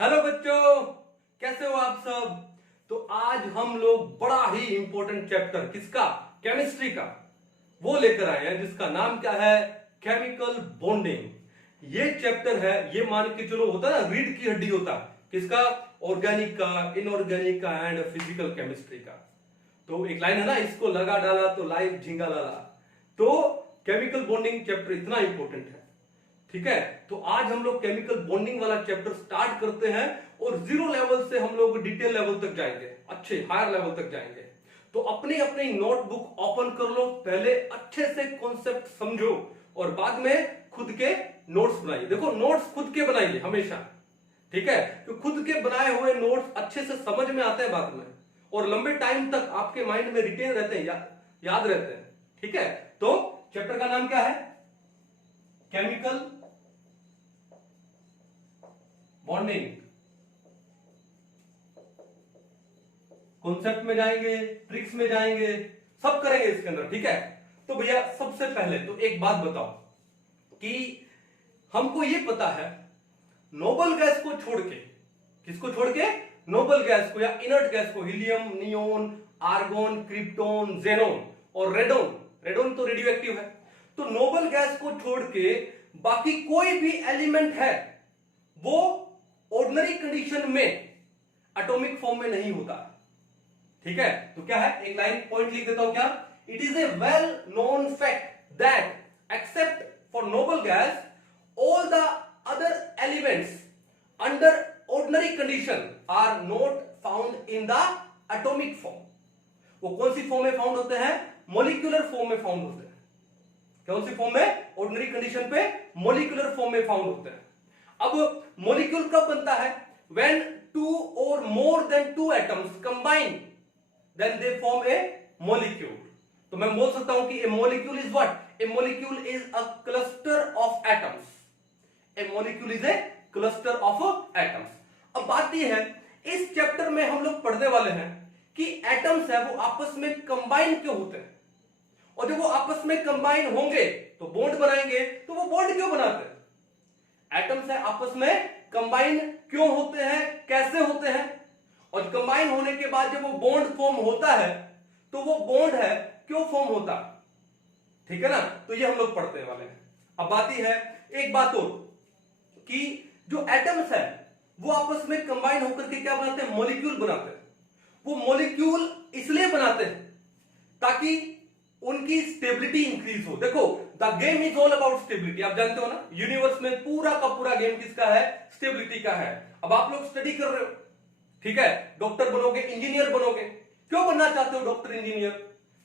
Hello बच्चों, कैसे हो आप सब। तो आज हम लोग बड़ा ही इंपॉर्टेंट चैप्टर किसका, केमिस्ट्री का, वो लेकर आए हैं जिसका नाम क्या है, केमिकल बॉन्डिंग। ये चैप्टर है, ये मान के चलो होता है ना रीढ़ की हड्डी होता है किसका, ऑर्गेनिक का, इनऑर्गेनिक का एंड फिजिकल केमिस्ट्री का। तो एक लाइन है ना, इसको लगा डाला तो लाइव झींगा लाला। तो केमिकल बॉन्डिंग चैप्टर इतना इंपॉर्टेंट है, ठीक है। तो आज हम लोग केमिकल बॉन्डिंग वाला चैप्टर स्टार्ट करते हैं और जीरो लेवल से हम लोग डिटेल लेवल तक जाएंगे, अच्छे हायर लेवल तक जाएंगे। तो अपनी अपनी नोटबुक ओपन कर लो, पहले अच्छे से कॉन्सेप्ट समझो और बाद में खुद के नोट्स बनाइए। देखो नोट्स खुद के बनाइए हमेशा, ठीक है, तो खुद के बनाए हुए नोट्स अच्छे से समझ में आते हैं बाद में और लंबे टाइम तक आपके माइंड में रिटेन रहते हैं, याद रहते हैं, ठीक है। तो चैप्टर का नाम क्या है, केमिकल बॉन्डिंग। कॉन्सेप्ट में जाएंगे, ट्रिक्स में जाएंगे, सब करेंगे इसके अंदर, ठीक है। तो भैया सबसे पहले तो एक बात बताओ कि हमको ये पता है नोबल गैस को छोड़ के, किसको छोड़ के, नोबल गैस को या इनर्ट गैस को, helium, neon, argon, krypton, xenon और रेडोन, रेडोन तो रेडियो एक्टिव है। तो नोबल गैस को छोड़ के बाकी कोई भी एलिमेंट है वो ऑर्डिनरी कंडीशन में एटॉमिक फॉर्म में नहीं होता, ठीक है। तो क्या है, एक लाइन पॉइंट लिख देता हूं क्या, it is a well known fact that except for noble gas all the other elements under ordinary condition are not found in the atomic form. वो कौन सी फॉर्म में फाउंड होते हैं, मोलिकुलर फॉर्म में फाउंड होते हैं। कौन सी फॉर्म में, ऑर्डिनरी कंडीशन पे मोलिकुलर फॉर्म में फाउंड होते हैं। अब मॉलिक्यूल कब बनता है, when two or more than two atoms combine then they form a molecule। तो मैं बोल सकता हूं कि a molecule is what, a molecule is a cluster of atoms, a molecule is a cluster of atoms। अब बात यह है, इस चैप्टर में हम लोग पढ़ने वाले हैं कि एटम्स है वो आपस में कंबाइन क्यों होते हैं, और जब वो आपस में कंबाइन होंगे तो बॉन्ड बनाएंगे, तो वो बॉन्ड क्यों बनाते हैं, एटम्स है आपस में कंबाइन क्यों होते हैं, कैसे होते हैं, और कंबाइन होने के बाद जब वो बॉन्ड फॉर्म होता है तो वो बॉन्ड है क्यों फॉर्म होता, ठीक है ना। तो ये हम लोग पढ़ने वाले हैं। अब बात ही है एक बात और कि जो एटम्स है वो आपस में कंबाइन होकर के क्या बनाते हैं, मॉलिक्यूल बनाते हैं। वो मॉलिक्यूल इसलिए बनाते हैं ताकि उनकी स्टेबिलिटी इंक्रीज हो। देखो the game is all about stability, आप जानते हो ना, यूनिवर्स में पूरा का पूरा गेम किसका है, स्टेबिलिटी का है। अब आप लोग स्टडी कर रहे हो, ठीक है, डॉक्टर बनोगे, इंजीनियर बनोगे, क्यों बनना चाहते हो डॉक्टर इंजीनियर,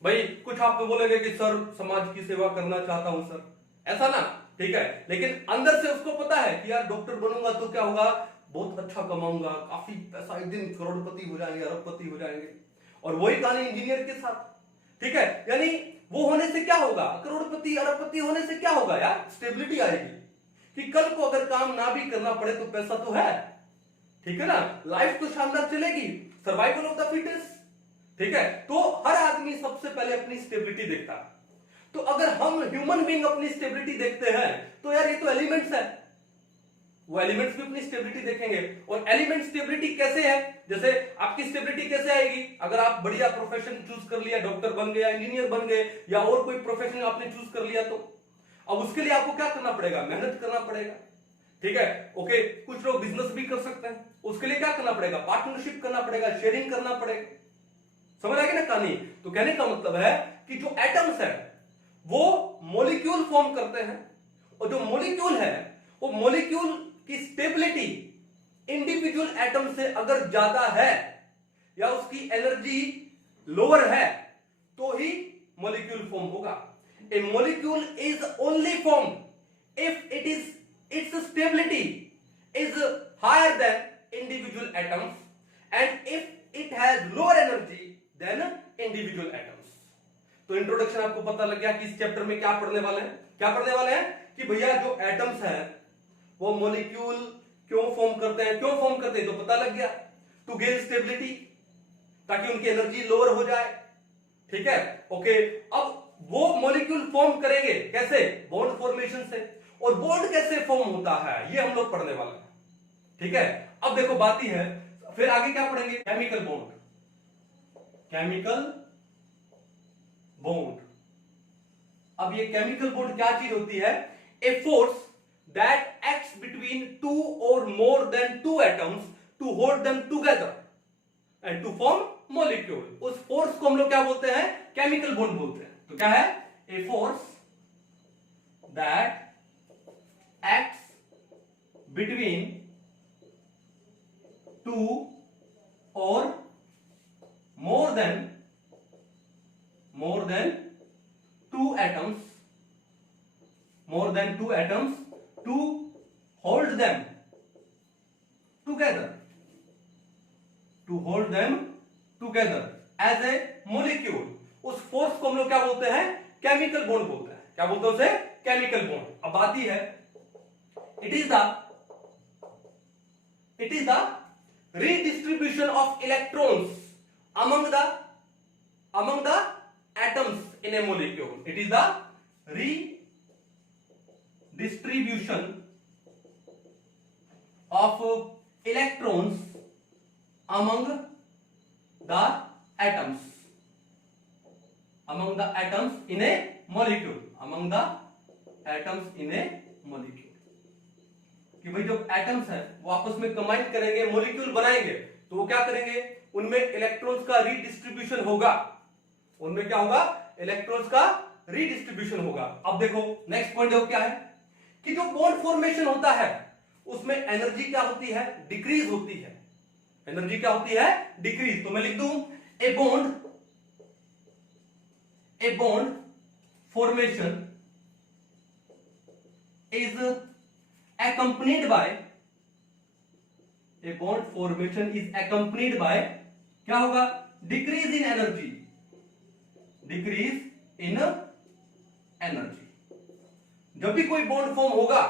भाई कुछ आप बोलेंगे कि सर समाज की सेवा करना चाहता हूं सर, ऐसा ना, ठीक है, लेकिन अंदर से उसको पता है कि यार डॉक्टर बनूंगा तो क्या होगा, बहुत अच्छा कमाऊंगा, काफी पैसा, एक दिन करोड़पति हो जाएंगे, अरबपति हो जाएंगे। और वही कहानी इंजीनियर के साथ, ठीक है, यानी वो होने से क्या होगा, करोड़पति अरबपति होने से क्या होगा यार, स्टेबिलिटी आएगी कि कल को अगर काम ना भी करना पड़े तो पैसा तो है, ठीक है ना, लाइफ तो शानदार चलेगी, सर्वाइवल ऑफ द फिटेस्ट, ठीक है। तो हर आदमी सबसे पहले अपनी स्टेबिलिटी देखता है। तो अगर हम ह्यूमन बीइंग अपनी स्टेबिलिटी देखते हैं तो यार ये तो एलिमेंट्स है, वो एलिमेंट्स भी अपनी स्टेबिलिटी देखेंगे। और एलिमेंट स्टेबिलिटी कैसे है, जैसे आपकी स्टेबिलिटी कैसे आएगी, अगर आप बढ़िया प्रोफेशन चूज कर लिया, डॉक्टर बन गए, इंजीनियर बन गए, या और कोई प्रोफेशन आपने चूज कर लिया, तो अब उसके लिए आपको क्या करना पड़ेगा, मेहनत करना पड़ेगा, ठीक है, ओके। कुछ लोग बिजनेस भी कर सकते हैं, उसके लिए क्या करना पड़ेगा, पार्टनरशिप करना पड़ेगा, शेयरिंग करना पड़ेगा, समझ आ गई ना कहानी। तो कहने का मतलब है कि जो एटम्स है वो मॉलिक्यूल फॉर्म करते हैं, और जो मॉलिक्यूल है वो मॉलिक्यूल की स्टेबिलिटी इंडिविजुअल एटम से अगर ज्यादा है या उसकी एनर्जी लोअर है तो ही मॉलिक्यूल फॉर्म होगा। A molecule is only form if it is its stability is higher than individual atoms and if it has lower energy than individual atoms। तो इंट्रोडक्शन आपको पता लग गया कि इस चैप्टर में क्या पढ़ने वाले हैं, क्या पढ़ने वाले हैं कि भैया जो एटम्स हैं वो मॉलिक्यूल क्यों फॉर्म करते हैं, क्यों फॉर्म करते हैं तो पता लग गया, टू गेन स्टेबिलिटी, ताकि उनकी एनर्जी लोअर हो जाए, ठीक है, ओके। अब वो मॉलिक्यूल फॉर्म करेंगे कैसे, बॉन्ड फॉर्मेशन से, और बॉन्ड कैसे फॉर्म होता है ये हम लोग पढ़ने वाले हैं, ठीक है। अब देखो बात ही है, फिर आगे क्या पढ़ेंगे, केमिकल बॉन्ड। केमिकल बॉन्ड, अब ये केमिकल बॉन्ड क्या चीज होती है, a force that acts between two or more than two atoms to hold them together and to form molecule. उस फोर्स को हम लोग क्या बोलते हैं, केमिकल बॉन्ड बोलते हैं। तो क्या है, a force that acts between two और more than two atoms to hold them together as a molecule। उस फोर्स को हम लोग क्या बोलते हैं, केमिकल बॉन्ड बोलते हैं। क्या बोलते हैं उसे, केमिकल बॉन्ड। अब आती है, it is the redistribution of electrons among the atoms in a molecule। it is the redistribution of electrons among the atoms in a molecule। कि भाई जब एटम्स हैं वो आपस में कंबाइन करेंगे, मॉलिक्यूल बनाएंगे, तो वो क्या करेंगे, उनमें इलेक्ट्रॉन्स का रीडिस्ट्रीब्यूशन होगा। उनमें क्या होगा, इलेक्ट्रॉन्स का रीडिस्ट्रीब्यूशन होगा। अब देखो नेक्स्ट पॉइंट क्या है, कि जो बॉन्ड फॉर्मेशन होता है उसमें एनर्जी क्या होती है, डिक्रीज होती है। एनर्जी क्या होती है, डिक्रीज। तो मैं लिख दूं, a bond formation is accompanied by क्या होगा, डिक्रीज इन एनर्जी। जब भी कोई बॉन्ड फॉर्म होगा,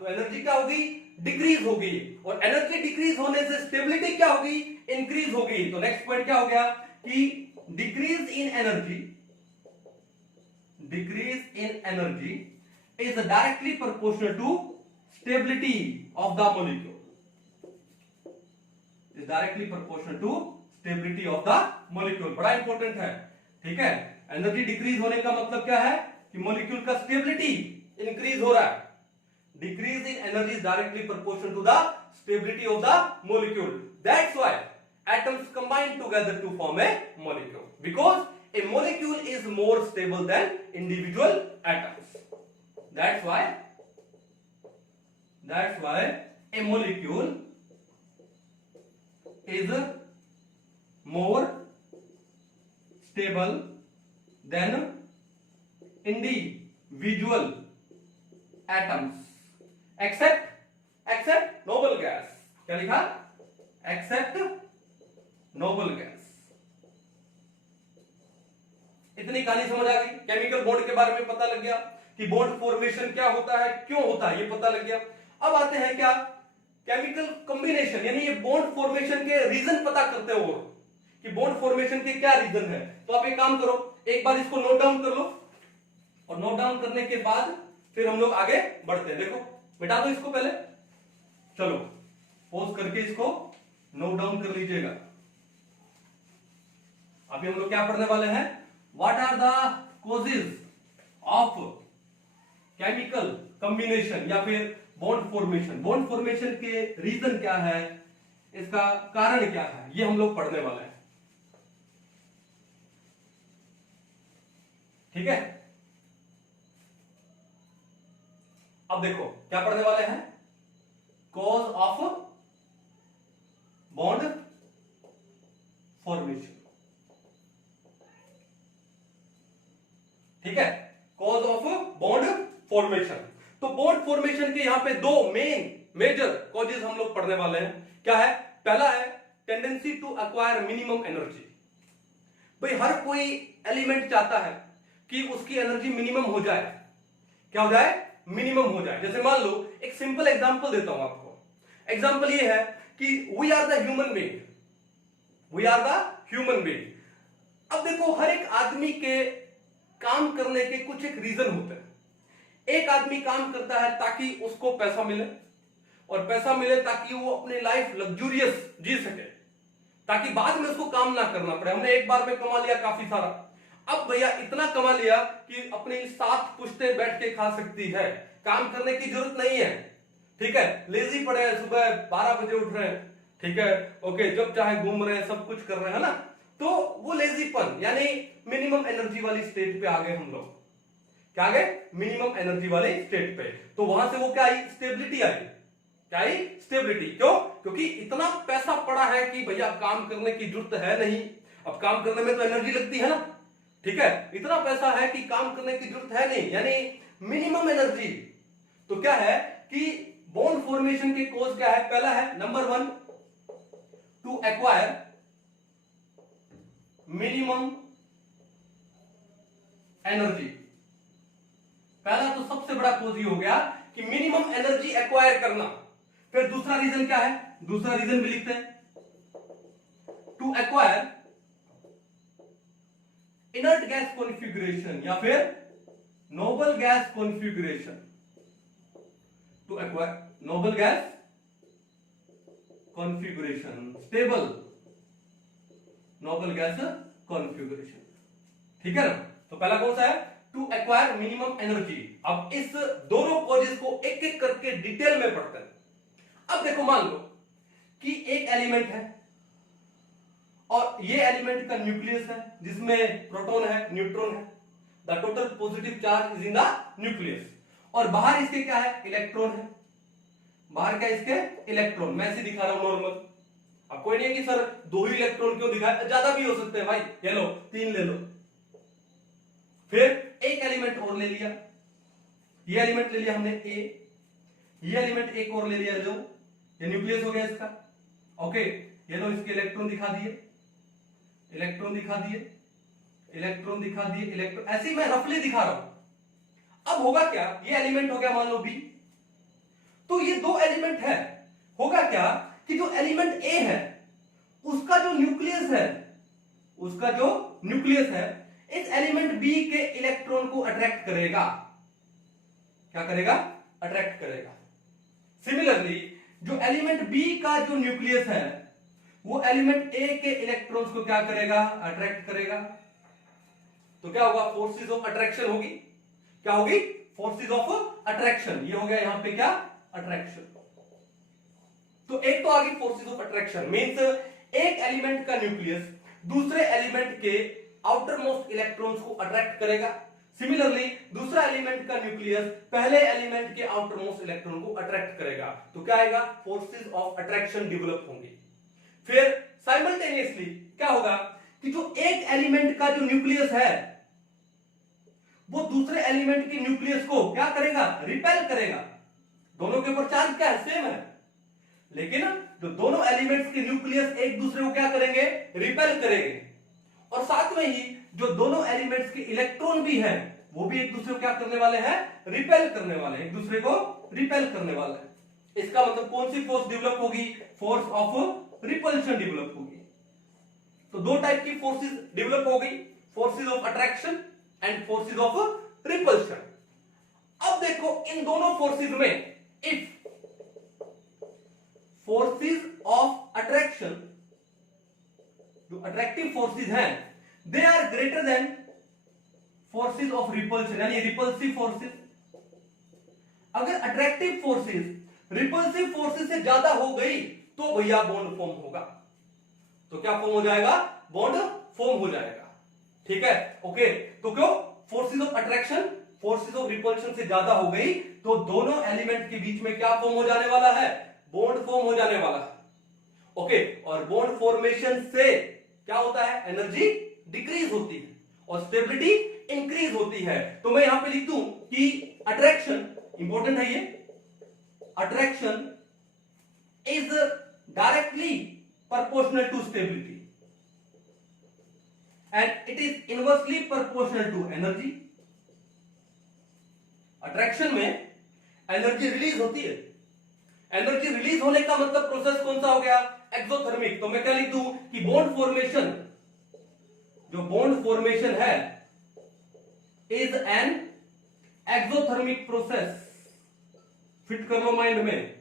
तो एनर्जी क्या होगी, डिक्रीज होगी। और एनर्जी डिक्रीज होने से स्टेबिलिटी क्या होगी, इंक्रीज होगी। तो नेक्स्ट पॉइंट क्या हो गया, कि decrease in energy is directly proportional to stability of the molecule। बड़ा इंपॉर्टेंट है, ठीक है। एनर्जी डिक्रीज होने का मतलब क्या है, कि मॉलिक्यूल का स्टेबिलिटी इंक्रीज हो रहा है। Decrease in energy is directly proportional to the stability of the molecule. That's why atoms combine together to form a molecule, because a molecule is more stable than individual atoms। That's why a molecule is more stable than individual atoms except noble gas। क्या लिखा, except noble gas। इतनी कहानी समझ आ गई, chemical bond के बारे में पता लग गया कि बॉन्ड फॉर्मेशन क्या होता है, क्यों होता है, ये पता लग गया। अब आते हैं क्या, केमिकल कॉम्बिनेशन, यानी ये बॉन्ड फॉर्मेशन के रीजन पता करते हो, कि बॉन्ड फॉर्मेशन के क्या रीजन है। तो आप एक काम करो, एक बार इसको नोट डाउन कर लो, और नोट डाउन करने के बाद फिर हम लोग आगे बढ़ते हैं। देखो मिटा दो इसको पहले, चलो पॉज करके इसको नोट डाउन कर लीजिएगा। अभी हम लोग क्या पढ़ने वाले हैं, what are the causes of chemical combination या फिर बॉन्ड फॉर्मेशन। बॉन्ड फॉर्मेशन के रीजन क्या है, इसका कारण क्या है, ये हम लोग पढ़ने वाले हैं, ठीक है। अब देखो क्या पढ़ने वाले हैं, कॉज ऑफ बॉन्ड फॉर्मेशन, ठीक है, कॉज ऑफ बॉन्ड फॉर्मेशन। तो बॉन्ड फॉर्मेशन के यहां पे दो मेजर कॉजेज हम लोग पढ़ने वाले हैं। क्या है, पहला है tendency to acquire minimum energy. भाई हर कोई एलिमेंट चाहता है कि उसकी एनर्जी मिनिमम हो जाए। क्या हो जाए, मिनिमम हो जाए। जैसे मान लो एक सिंपल एग्जांपल देता हूं आपको। एग्जांपल ये है कि we are the human being. अब देखो हर एक आदमी के काम करने के कुछ एक रीजन होते हैं। एक आदमी काम करता है ताकि उसको पैसा मिले, और पैसा मिले ताकि वो अपनी लाइफ लग्जूरियस जी सके, ताकि बाद में उसको काम ना करना पड़े। हमने एक बार में कमा लिया काफी सारा, अब भैया इतना कमा लिया कि अपनी 7 पुश्तें बैठ के खा सकती है, काम करने की जरूरत नहीं है, ठीक है। लेजी पड़े हैं, सुबह 12 बजे उठ रहे हैं, ठीक है, ओके, जब चाहे घूम रहे हैं, सब कुछ कर रहे हैं ना, तो वो लेजीपन यानी मिनिमम एनर्जी वाली स्टेट पे आ गए हम लोग। क्या आ गए? मिनिमम एनर्जी वाले स्टेट पे। तो वहां से वो क्या आई? स्टेबिलिटी आई। क्या आई? स्टेबिलिटी। क्यों? क्योंकि इतना पैसा पड़ा है कि भैया काम करने की जरूरत है नहीं। अब काम करने में तो एनर्जी लगती है ना, ठीक है, इतना पैसा है कि काम करने की जरूरत है नहीं, यानी मिनिमम एनर्जी। तो क्या है कि बॉन्ड फॉर्मेशन के कोज क्या है? पहला है number 1 to acquire minimum energy. पहला तो सबसे बड़ा कोज ही हो गया कि मिनिमम एनर्जी एक्वायर करना। फिर दूसरा रीजन क्या है? दूसरा रीजन भी लिखते हैं, to acquire inert gas configuration या फिर noble gas configuration. To acquire noble gas configuration, stable noble gas configuration, ठीक है ना। तो पहला कौन सा है? To acquire minimum energy. अब इस दोनों कॉजेस को एक एक करके डिटेल में पढ़ते हैं। अब देखो, मान लो कि एक एलिमेंट है और ये एलिमेंट का न्यूक्लियस है जिसमें प्रोटॉन है, न्यूट्रॉन है, the total positive charge is in the nucleus, और बाहर इसके क्या है? इलेक्ट्रॉन है। बाहर क्या इसके? इलेक्ट्रॉन। मैं ऐसे दिखा रहा हूं नॉर्मल। अब कोई नहीं है कि सर 2 ही इलेक्ट्रॉन क्यों दिखाए, ज्यादा भी हो सकते हैं भाई, ये लो 3 ले लो। फिर एक एलिमेंट और ले लिया, ये एलिमेंट ले लिया हमने ए, ये एलिमेंट एक और ले लिया, लो ये न्यूक्लियस हो गया इसका, ओके। ये लो इसके इलेक्ट्रॉन दिखा दिए, इलेक्ट्रॉन दिखा दिए, इलेक्ट्रॉन दिखा दिए, इलेक्ट्रॉन, ऐसे ही मैं रफली दिखा रहा हूं। अब होगा क्या? ये एलिमेंट हो गया मान लो बी, तो ये 2 एलिमेंट है, होगा क्या कि जो एलिमेंट ए है उसका जो न्यूक्लियस है, उसका जो न्यूक्लियस है इस एलिमेंट बी के इलेक्ट्रॉन को अट्रैक्ट करेगा। क्या करेगा? अट्रैक्ट करेगा। सिमिलरली जो एलिमेंट बी का जो न्यूक्लियस है वो एलिमेंट ए के इलेक्ट्रॉन्स को क्या करेगा? अट्रैक्ट करेगा। तो क्या होगा? फोर्सेस ऑफ अट्रैक्शन होगी। क्या होगी? Forces of attraction. ये हो गया यहां पे क्या? अट्रैक्शन। तो एक तो आ गई फोर्सेस ऑफ अट्रैक्शन, मींस एक एलिमेंट का न्यूक्लियस दूसरे एलिमेंट के आउटर मोस्ट इलेक्ट्रॉन्स को अट्रैक्ट करेगा। सिमिलरली दूसरा एलिमेंट का न्यूक्लियस पहले एलिमेंट के आउटर मोस्ट इलेक्ट्रॉन को अट्रैक्ट करेगा। तो क्या आएगा? फोर्सेस ऑफ अट्रैक्शन डेवलप होंगी। फिर साइमल्टेनियसली क्या होगा कि जो एक एलिमेंट का जो न्यूक्लियस है वो दूसरे एलिमेंट के न्यूक्लियस को क्या करेगा? रिपेल करेगा। दोनों के ऊपर चार्ज क्या है? सेम है, लेकिन जो दोनों एलिमेंट्स के न्यूक्लियस एक दूसरे को क्या करेंगे? रिपेल करेंगे। और साथ में ही जो दोनों एलिमेंट्स के इलेक्ट्रॉन भी हैं वो भी एक दूसरे को क्या करने वाले हैं? रिपेल करने वाले हैं, एक दूसरे को रिपेल करने वाले हैं। इसका मतलब कौन सी फोर्स डेवलप होगी? फोर्स ऑफ रिपल्शन डेवलप होगी। तो 2 टाइप की फोर्सेस डेवलप हो गई, forces of attraction and forces of repulsion. अब देखो इन दोनों फोर्सेस में इफ फोर्सेस ऑफ अट्रैक्शन, जो अट्रैक्टिव फोर्सेस हैं, they are greater than forces of repulsion, यानी रिपल्सिव फोर्सेस। अगर अट्रैक्टिव फोर्सेस रिपल्सिव फोर्सेस से ज्यादा हो गई तो भैया बॉन्ड फॉर्म होगा। तो क्या फॉर्म हो जाएगा? बॉन्ड फॉर्म हो जाएगा, ठीक है, ओके। तो क्यों? Forces of attraction forces of repulsion से ज्यादा हो गई तो दोनों एलिमेंट के बीच में क्या फॉर्म हो जाने वाला है? बॉन्ड फॉर्म हो जाने वाला है, ओके। और बॉन्ड फॉर्मेशन से क्या होता है? एनर्जी डिक्रीज होती है और स्टेबिलिटी इंक्रीज होती है। तो मैं यहां पे लिख दूं कि अट्रैक्शन, इंपॉर्टेंट है ये, attraction is directly proportional to stability and it is inversely proportional to energy। Attraction में एनर्जी रिलीज होती है। एनर्जी रिलीज होने का मतलब प्रोसेस कौन सा हो गया? एक्सोथर्मिक। तो मैं क्या लिख दूं कि बॉन्ड फॉर्मेशन, जो बॉन्ड फॉर्मेशन है is an exothermic process. Fit कर लो माइंड में,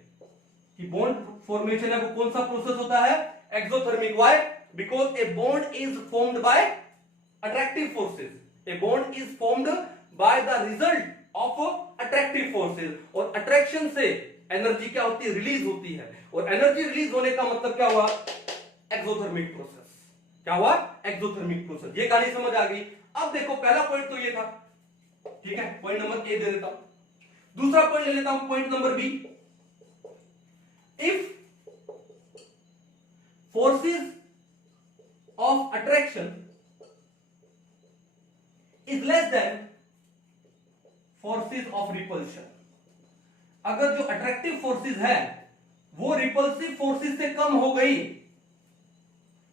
कि बॉन्ड फॉर्मेशन है वो कौन सा प्रोसेस होता है? Exothermic. Why? Because a bond is formed by attractive forces. A bond is formed by the result of attractive forces, और अट्रैक्शन से एनर्जी क्या होती है? रिलीज होती है, और एनर्जी रिलीज होने का मतलब क्या हुआ? Exothermic process. क्या हुआ? Exothermic process. ये कहानी समझ आ गई। अब देखो पहला पॉइंट तो ये था, ठीक है, पॉइंट नंबर ए दे देता हूं। दूसरा पॉइंट ले लेता हूं, point number B. If forces of attraction is less than forces of repulsion, अगर जो अट्रैक्टिव फोर्सेस है वो रिपल्सिव फोर्सेस से कम हो गई,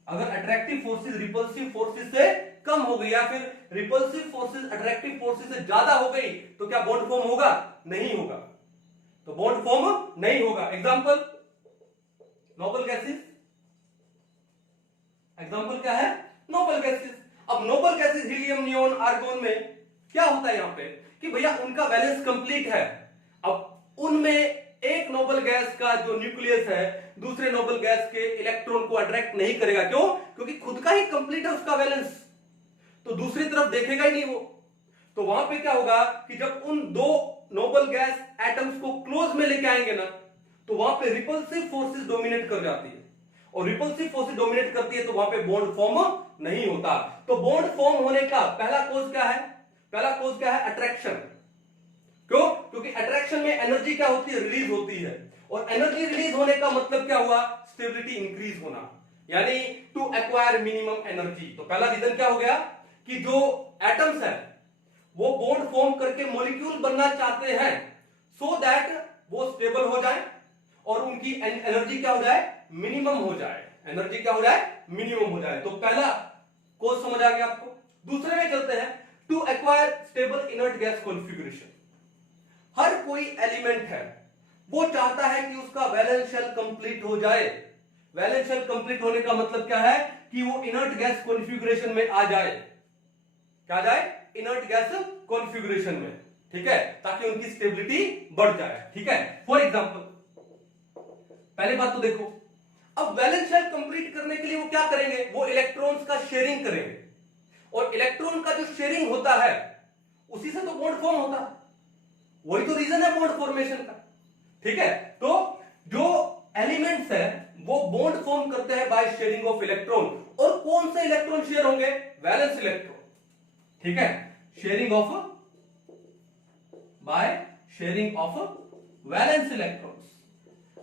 अगर अट्रैक्टिव फोर्सेस रिपल्सिव फोर्सेस से कम हो गई, या फिर रिपल्सिव फोर्सेस अट्रैक्टिव फोर्सेस से ज्यादा हो गई, तो क्या बॉन्ड फॉर्म होगा? नहीं होगा। तो बॉन्ड फॉर्म नहीं होगा। Example noble gases. एग्जांपल क्या है? Noble gases. अब noble gases helium, neon, argon में क्या होता है यहां पे कि भैया उनका बैलेंस कंप्लीट है। अब उनमें एक नोबल गैस का जो न्यूक्लियस है दूसरे नोबल गैस के इलेक्ट्रॉन को अट्रैक्ट नहीं करेगा। क्यों? क्योंकि खुद का ही कंप्लीट है उसका बैलेंस, तो दूसरी तरफ देखेगा ही नहीं वो। तो वहां पे क्या होगा कि जब उन दो नोबल गैस एटम्स को क्लोज में लेके आएंगे ना, तो वहां पे रिपल्सिव फोर्सेस डोमिनेट कर जाती है, और रिपल्सिव फोर्सेस डोमिनेट करती है तो वहां पे बॉन्ड फॉर्म नहीं होता। तो बॉन्ड फॉर्म होने का पहला कोज क्या है? पहला कोज क्या है? अट्रैक्शन। क्यों? क्योंकि अट्रैक्शन में एनर्जी क्या होती है? रिलीज होती है, और एनर्जी रिलीज होने का मतलब क्या हुआ? स्टेबिलिटी इंक्रीज होना, यानी टू एक्वायर मिनिमम एनर्जी। तो पहला रीजन क्या हो गया कि जो एटम्स है वो बॉन्ड फॉर्म करके मॉलिक्यूल बनना चाहते हैं, सो दैट वो स्टेबल हो जाए और उनकी एनर्जी क्या हो जाए? मिनिमम हो जाए। एनर्जी क्या हो जाए? मिनिमम हो जाए। तो पहला कोज समझ आ गया आपको। दूसरे में चलते हैं, to acquire stable inert gas configuration. हर कोई एलिमेंट है वो चाहता है कि उसका वैलेंस शेल कंप्लीट हो जाए। वैलेंस शेल कंप्लीट होने का मतलब क्या है कि वो इनर्ट गैस कॉन्फ़िगरेशन में आ जाए। क्या आ जाए? इनर्ट गैस कॉन्फ़िगरेशन में, ठीक है, ताकि उनकी स्टेबिलिटी बढ़ जाए। ठीक है, फॉर एग्जांपल पहली बात तो देखो, अब वैलेंस शेल कंप्लीट करने के लिए वो क्या करेंगे? वो इलेक्ट्रॉन्स का शेयरिंग करेंगे, और इलेक्ट्रॉन का जो शेयरिंग होता है उसी से तो बॉन्ड फॉर्म होता है, वही तो रीजन है बॉन्ड फॉर्मेशन का। ठीक है, तो जो एलिमेंट्स है वो बॉन्ड फॉर्म करते हैं बाय शेयरिंग ऑफ इलेक्ट्रॉन, और कौन से इलेक्ट्रॉन शेयर होंगे? Valence electron. ठीक है, sharing of by sharing of valence electrons.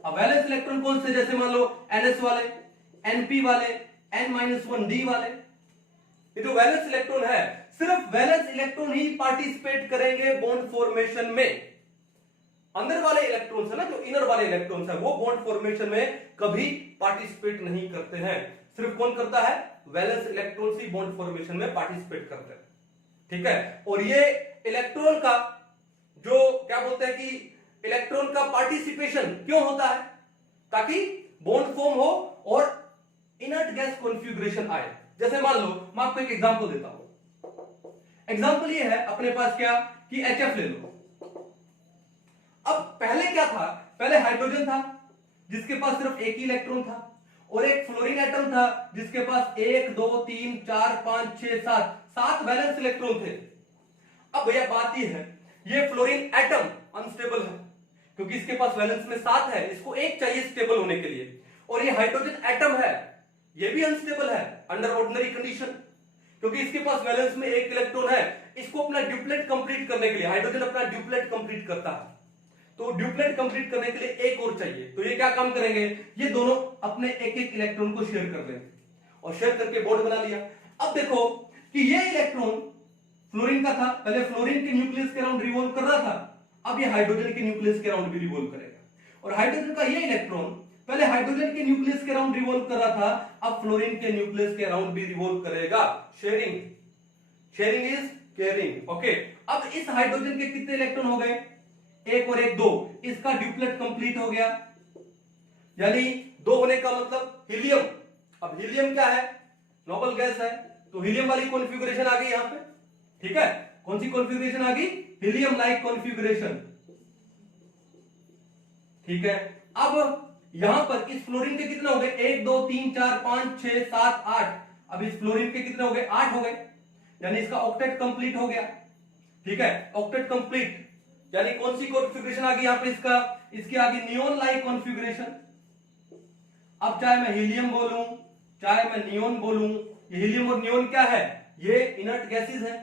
अब वैलेंस इलेक्ट्रॉन कौन से? जैसे मान लो NS वाले, NP वाले, N-1D वाले। ये जो वैलेंस इलेक्ट्रॉन है सिर्फ वैलेंस इलेक्ट्रॉन ही पार्टिसिपेट करेंगे बॉन्ड फॉर्मेशन में। अंदर वाले इलेक्ट्रॉन्स है ना, जो इनर वाले इलेक्ट्रॉन्स है, वो बॉन्ड फॉर्मेशन में कभी पार्टिसिपेट नहीं करते हैं। सिर्फ कौन करता है? वैलेंस इलेक्ट्रॉन्स ही बॉन्ड फॉर्मेशन में पार्टिसिपेट करते हैं। ठीक है, और ये इलेक्ट्रॉन का जो क्या बोलते हैं कि इलेक्ट्रॉन का पार्टिसिपेशन क्यों होता है? ताकि बॉन्ड फॉर्म हो और इनर्ट गैस कॉन्फ़िगरेशन आए। जैसे मान लो मैं आपको एक एग्जांपल देता हूं। एग्जांपल ये है, अपने पास क्या कि HF ले लो। अब पहले क्या था? पहले हाइड्रोजन था जिसके पास सिर्फ एक ही इलेक्ट्रॉन था, और एक फ्लोरीन एटम था जिसके पास 1 2 3 4 5 6 7 वैलेंस इलेक्ट्रॉन थे। अब भैया बात यह है, ये फ्लोरीन एटम अनस्टेबल है क्योंकि इसके पास वैलेंस में 7 है, इसको एक चाहिए स्टेबल होने के लिए। और ये हाइड्रोजन एटम है, ये भी अनस्टेबल है अंडर ऑर्डिनरी कंडीशन, क्योंकि इसके पास वैलेंस में एक इलेक्ट्रॉन है। इसको अपना ड्यूप्लेट कंप्लीट करने के लिए, हाइड्रोजन अपना ड्यूप्लेट कंप्लीट करता है, तो ड्यूप्लेट कंप्लीट करने के लिए एक और चाहिए। तो ये क्या काम करेंगे? ये दोनों अपने एक एक इलेक्ट्रॉन को शेयर कर देंगे, और शेयर करके बॉन्ड बना लिया। अब देखो कि ये इलेक्ट्रॉन फ्लोरीन का था, पहले फ्लोरीन के न्यूक्लियस के अराउंड रिवॉल्व कर रहा था, अब ये हाइड्रोजन के न्यूक्लियस के अराउंड भी रिवॉल्व करेगा। और हाइड्रोजन का ये इलेक्ट्रॉन पहले हाइड्रोजन के न्यूक्लियस के अराउंड रिवॉल्व कर रहा था, अब फ्लोरीन के न्यूक्लियस के अराउंड भी रिवॉल्व करेगा। Sharing, sharing is caring. Okay, अब इस हाइड्रोजन के कितने इलेक्ट्रॉन हो गए? 1 और 1 2, इसका ड्यूप्लेट कंप्लीट हो गया, यानी 2 होने का मतलब हीलियम। अब हीलियम क्या है? नोबल गैस है, तो हीलियम वाली कॉन्फ़िगरेशन आ गई यहां पे। ठीक है, कौन सी कॉन्फ़िगरेशन आ गई? Helium like configuration. ठीक है, अब यहां पर इस फ्लोरीन के कितने हो गए, 1 2 3 4 5 6 7 8। अब इस फ्लोरीन के कितने हो गए, 8 हो गए, यानी इसका ऑक्टेट कंप्लीट हो गया। ठीक है, ऑक्टेट कंप्लीट, यानी कौन सी कॉन्फ़िगरेशन आ गई यहां पे, इसका इसकी आ गई नियोन लाइक कॉन्फ़िगरेशन। अब चाहे मैं हीलियम बोलूं चाहे मैं नियोन बोलूं, ये हीलियम और नियोन क्या है, ये इनर्ट गैसेस है।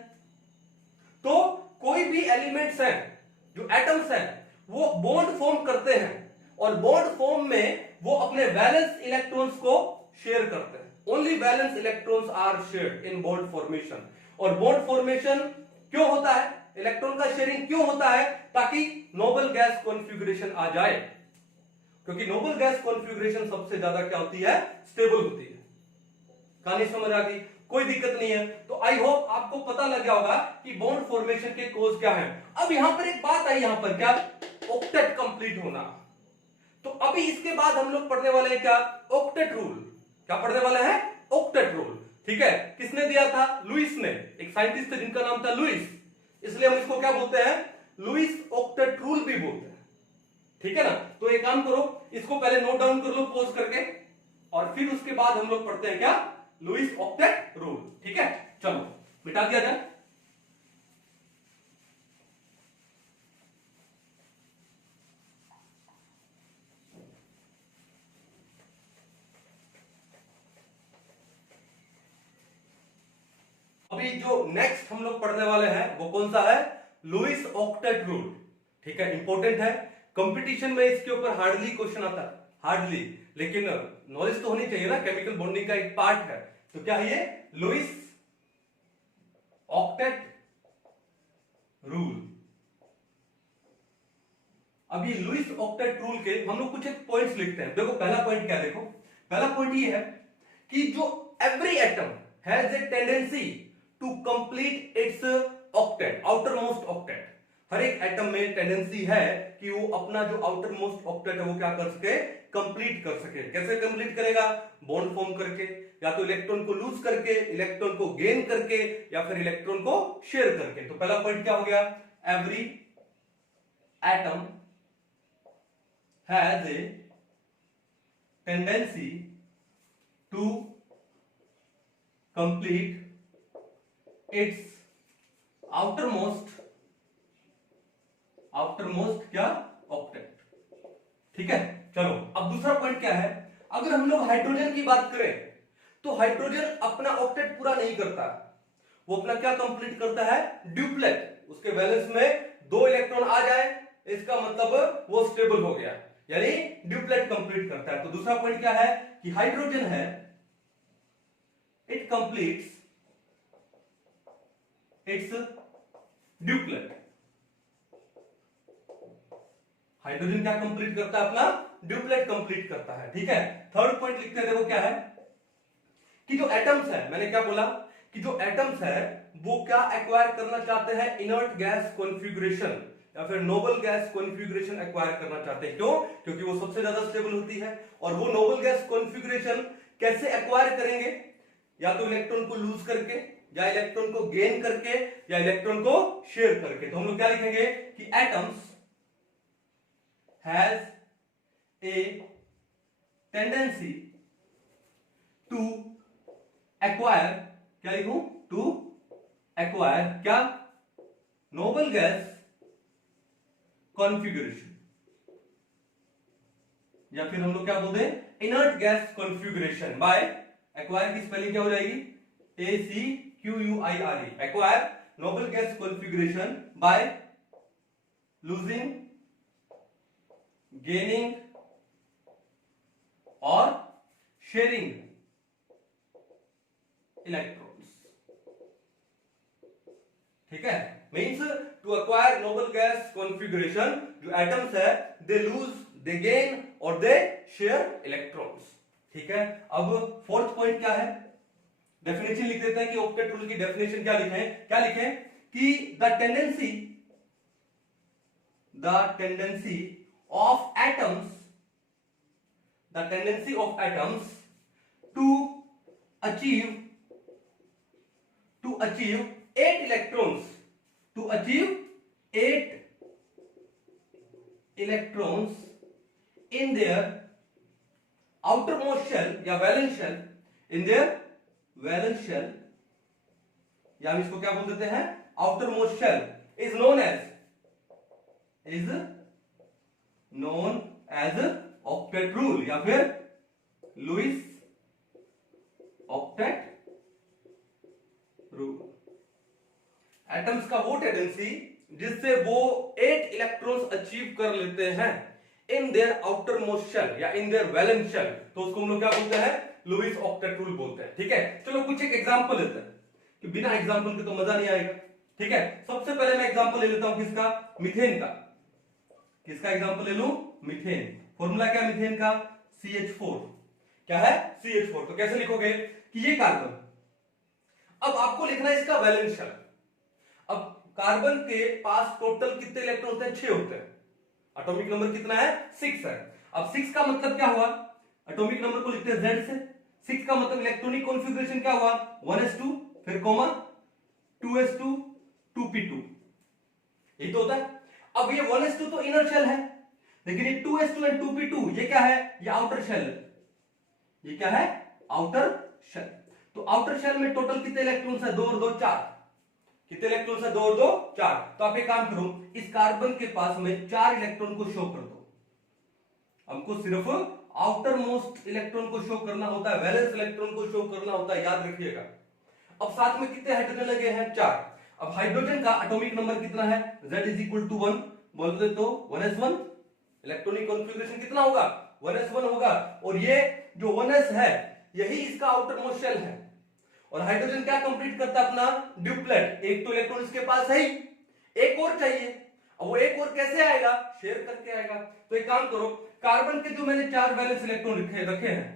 तो कोई भी एलिमेंट्स हैं, जो एटम्स हैं, वो बॉन्ड फॉर्म करते हैं, और बॉन्ड फॉर्म में वो अपने वैलेंस इलेक्ट्रॉन्स को शेयर करते हैं। Only valence electrons are shared in bond formation. और बॉन्ड फॉर्मेशन क्यों होता है, इलेक्ट्रॉन का शेयरिंग क्यों होता है, ताकि नोबल गैस कॉन्फ़िगरेशन आ जाए, क्योंकि नोबल गैस कॉन्फ़िगरेशन सबसे ज्यादा क्या होती है, स्टेबल होती है। कहानी समझ आ गई, कोई दिक्कत नहीं है। तो आई होप आपको पता लग गया होगा कि बॉन्ड फॉर्मेशन के कोज क्या है। अब यहां पर एक बात आई, यहां पर क्या, ऑक्टेट कंप्लीट होना। तो अभी इसके बाद हम लोग पढ़ने वाले हैं क्या, ऑक्टेट रूल। क्या पढ़ने वाले हैं, ऑक्टेट रूल। ठीक है, किसने दिया था, लुईस ने, एक साइंटिस्ट थे जिनका नाम था लुईस, इसलिए हम इसको क्या बोलते हैं, लुईस ऑक्टेट रूल भी बोलते हैं। ठीक है ना, तो एक काम करो, इसको पहले नोट डाउन कर लो पॉज करके, और फिर उसके बाद हम लोग पढ़ते हैं क्या, लुईस ऑक्टेट रूल। ठीक है, चलो मिटा दिया जाए। अभी जो नेक्स्ट हम लोग पढ़ने वाले हैं वो कौन सा है, लुईस ऑक्टेट रूल। ठीक है, इंपॉर्टेंट है, कंपटीशन में इसके ऊपर हार्डली क्वेश्चन आता है, हार्डली, लेकिन नॉलेज तो होनी चाहिए ना, केमिकल बॉन्डिंग का एक पार्ट है। तो क्या है ये, लुईस ऑक्टेट रूल। अभी लुईस ऑक्टेट रूल के हम लोग कुछ एक पॉइंट्स लिखते हैं। देखो पहला पॉइंट क्या, देखो पहला पॉइंट ये है कि जो every atom has a tendency to complete its octet, outermost octet. हर एक एटम में टेंडेंसी है कि वो अपना जो आउटर मोस्ट ऑक्टेट है वो क्या कर सके, कंप्लीट कर सके। कैसे कंप्लीट करेगा, बॉन्ड फॉर्म करके, या तो इलेक्ट्रॉन को लूज करके, इलेक्ट्रॉन को गेन करके, या फिर इलेक्ट्रॉन को शेयर करके। तो पहला पॉइंट क्या हो गया, every atom has a tendency to complete its outermost क्या, ऑक्टेट। ठीक है, चलो अब दूसरा पॉइंट क्या है, अगर हम लोग हाइड्रोजन की बात करें तो हाइड्रोजन अपना ऑक्टेट पूरा नहीं करता, वो अपना क्या कंप्लीट करता है, ड्यूप्लेट। उसके वैलेंस में 2 इलेक्ट्रॉन आ जाए, इसका मतलब वो स्टेबल हो गया, यानी ड्यूप्लेट कंप्लीट करता है। तो दूसरा पॉइंट क्या है कि हाइड्रोजन है, it completes it's duplet. Hydrogen क्या कंप्लीट करता है, अपना ड्यूप्लेट कंप्लीट करता है। ठीक है, थर्ड पॉइंट लिखते हैं, देखो क्या है कि जो एटम्स है, मैंने क्या बोला कि जो एटम्स है वो क्या एक्वायर करना चाहते हैं, इनर्ट गैस कॉन्फ़िगरेशन या फिर नोबल गैस कॉन्फ़िगरेशन एक्वायर करना चाहते हैं। क्यों, क्योंकि वो सबसे ज्यादा स्टेबल होती है। और वो नोबल गैस कॉन्फ़िगरेशन कैसे एक्वायर करेंगे, या तो इलेक्ट्रॉन को लूज करके, या इलेक्ट्रॉन को गेन करके, या इलेक्ट्रॉन को शेयर करके। तो हम लोग क्या लिखेंगे कि atoms has a tendency to acquire, क्या लिखूं, टू एक्वायर क्या, नोबल गैस कॉन्फ़िगरेशन, या फिर हम लोग क्या बोलते हैं, inert gas configuration by, acquire की स्पेलिंग क्या हो जाएगी, ACQUIRE, acquire noble gas configuration by losing, gaining और शेयरिंग इलेक्ट्रॉन्स। ठीक है, means to acquire noble gas configuration, जो एटम्स है दे लूज, दे गेन और दे शेयर इलेक्ट्रॉन्स। ठीक है, अब फोर्थ पॉइंट क्या है, डेफिनेशन लिख देते हैं कि ऑक्टेट रूल की डेफिनेशन क्या लिखें, क्या लिखें कि the tendency of atoms, the tendency of atoms to achieve 8 electrons, to achieve 8 electrons in their outermost shell या valence shell, in their valence shell, या हम इसको क्या बोल देते हैं, outermost shell is known as octet rule या फिर लुईस ऑक्टेट रूल। एटम्स का वो टेंडेंसी जिससे वो 8 इलेक्ट्रॉन्स अचीव कर लेते हैं in their outermost shell या इन देयर वैलेंस शेल, तो उसको हम लोग क्या बोलते हैं, लुईस ऑक्टेट रूल बोलते हैं। ठीक है, चलो कुछ एक एग्जांपल लेते हैं कि बिना एग्जांपल के तो मजा नहीं आएगा। ठीक है, सबसे पहले मैं एग्जांपल ले लेता हूं किसका, मीथेन का। किसका एग्जांपल ले लूं, मीथेन। फॉर्मूला क्या मीथेन का, CH4। क्या है, CH4। तो कैसे लिखोगे कि ये कार्बन, अब आपको लिखना है इसका वैलेंस शेल। अब कार्बन के पास टोटल कितने इलेक्ट्रॉन होते हैं, 6 होते हैं। एटॉमिक नंबर कितना है, 6 है। अब 6 का मतलब क्या हुआ, एटॉमिक नंबर को लिखते हैं Z से। 6 का मतलब इलेक्ट्रॉनिक कॉन्फ़िगरेशन क्या हुआ, 1s2 फिर कॉमा 2s2 2p2, यही तो होता है। अब ये 1s2 तो इनर शेल है, लेकिन ये 2s2 एंड 2p2 ये क्या है, ये आउटर शेल है। ये क्या है, आउटर शेल। तो आउटर शेल में टोटल कितने इलेक्ट्रॉन्स है, 2 और 2 4। कितने इलेक्ट्रॉन्स है, 2 और 2 4। तो आप एक काम करो, इस कार्बन के पास में 4 इलेक्ट्रॉन को शो कर दो। हमको सिर्फ आउटर मोस्ट इलेक्ट्रॉन को शो करना होता है, वैलेंस इलेक्ट्रॉन को शो करना होता है, याद रखिएगा। अब साथ में कितने हाइड्रोजन लगे हैं, 4। अब हाइड्रोजन का एटॉमिक नंबर कितना है, Z इज इक्वल टू 1 बोल दे तो 1s1। इलेक्ट्रॉनिक कॉन्फ़िगरेशन कितना होगा, 1s1 होगा। और ये जो 1s है यही इसका आउटर मोस्ट शेल है। और हाइड्रोजन क्या कंप्लीट करता है, अपना ड्यूप्लेट। एक तो इलेक्ट्रॉन इसके पास है ही, एक और चाहिए। अब वो एक और कैसे आएगा, शेयर करके आएगा। तो एक काम करो, कार्बन के जो मैंने 4 वैलेंस इलेक्ट्रॉन रखे हैं,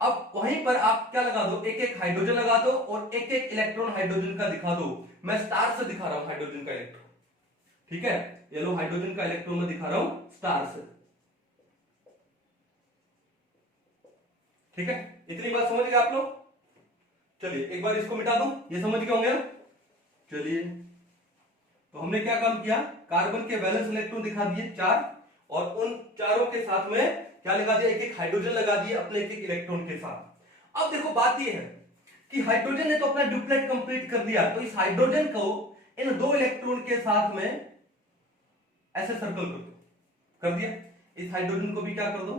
अब वहीं पर आप क्या लगा दो, एक एक हाइड्रोजन लगा दो और एक एक इलेक्ट्रॉन हाइड्रोजन का दिखा दो। मैं स्टार से दिखा रहा हूं हाइड्रोजन का इलेक्ट्रॉन। ठीक है, येलो हाइड्रोजन का इलेक्ट्रॉन में दिखा रहा हूं स्टार से। ठीक है, इतनी बात समझ गए आप लोग। चलिए एक बार इसको मिटा दूं, ये समझ गए होंगे ना। चलिए, तो हमने क्या काम किया, कार्बन के वैलेंस इलेक्ट्रॉन दिखा दिए 4, और उन चारों के साथ में क्या लगा दिया, एक एक हाइड्रोजन लगा दिया अपने एक एक इलेक्ट्रॉन के साथ। अब देखो बात ये है कि हाइड्रोजन ने तो अपना ड्यूप्लेट कंप्लीट कर दिया, तो इस हाइड्रोजन को इन 2 इलेक्ट्रॉन के साथ में ऐसे सर्कल कर दो। कर दिया, इस हाइड्रोजन को भी क्या कर दो,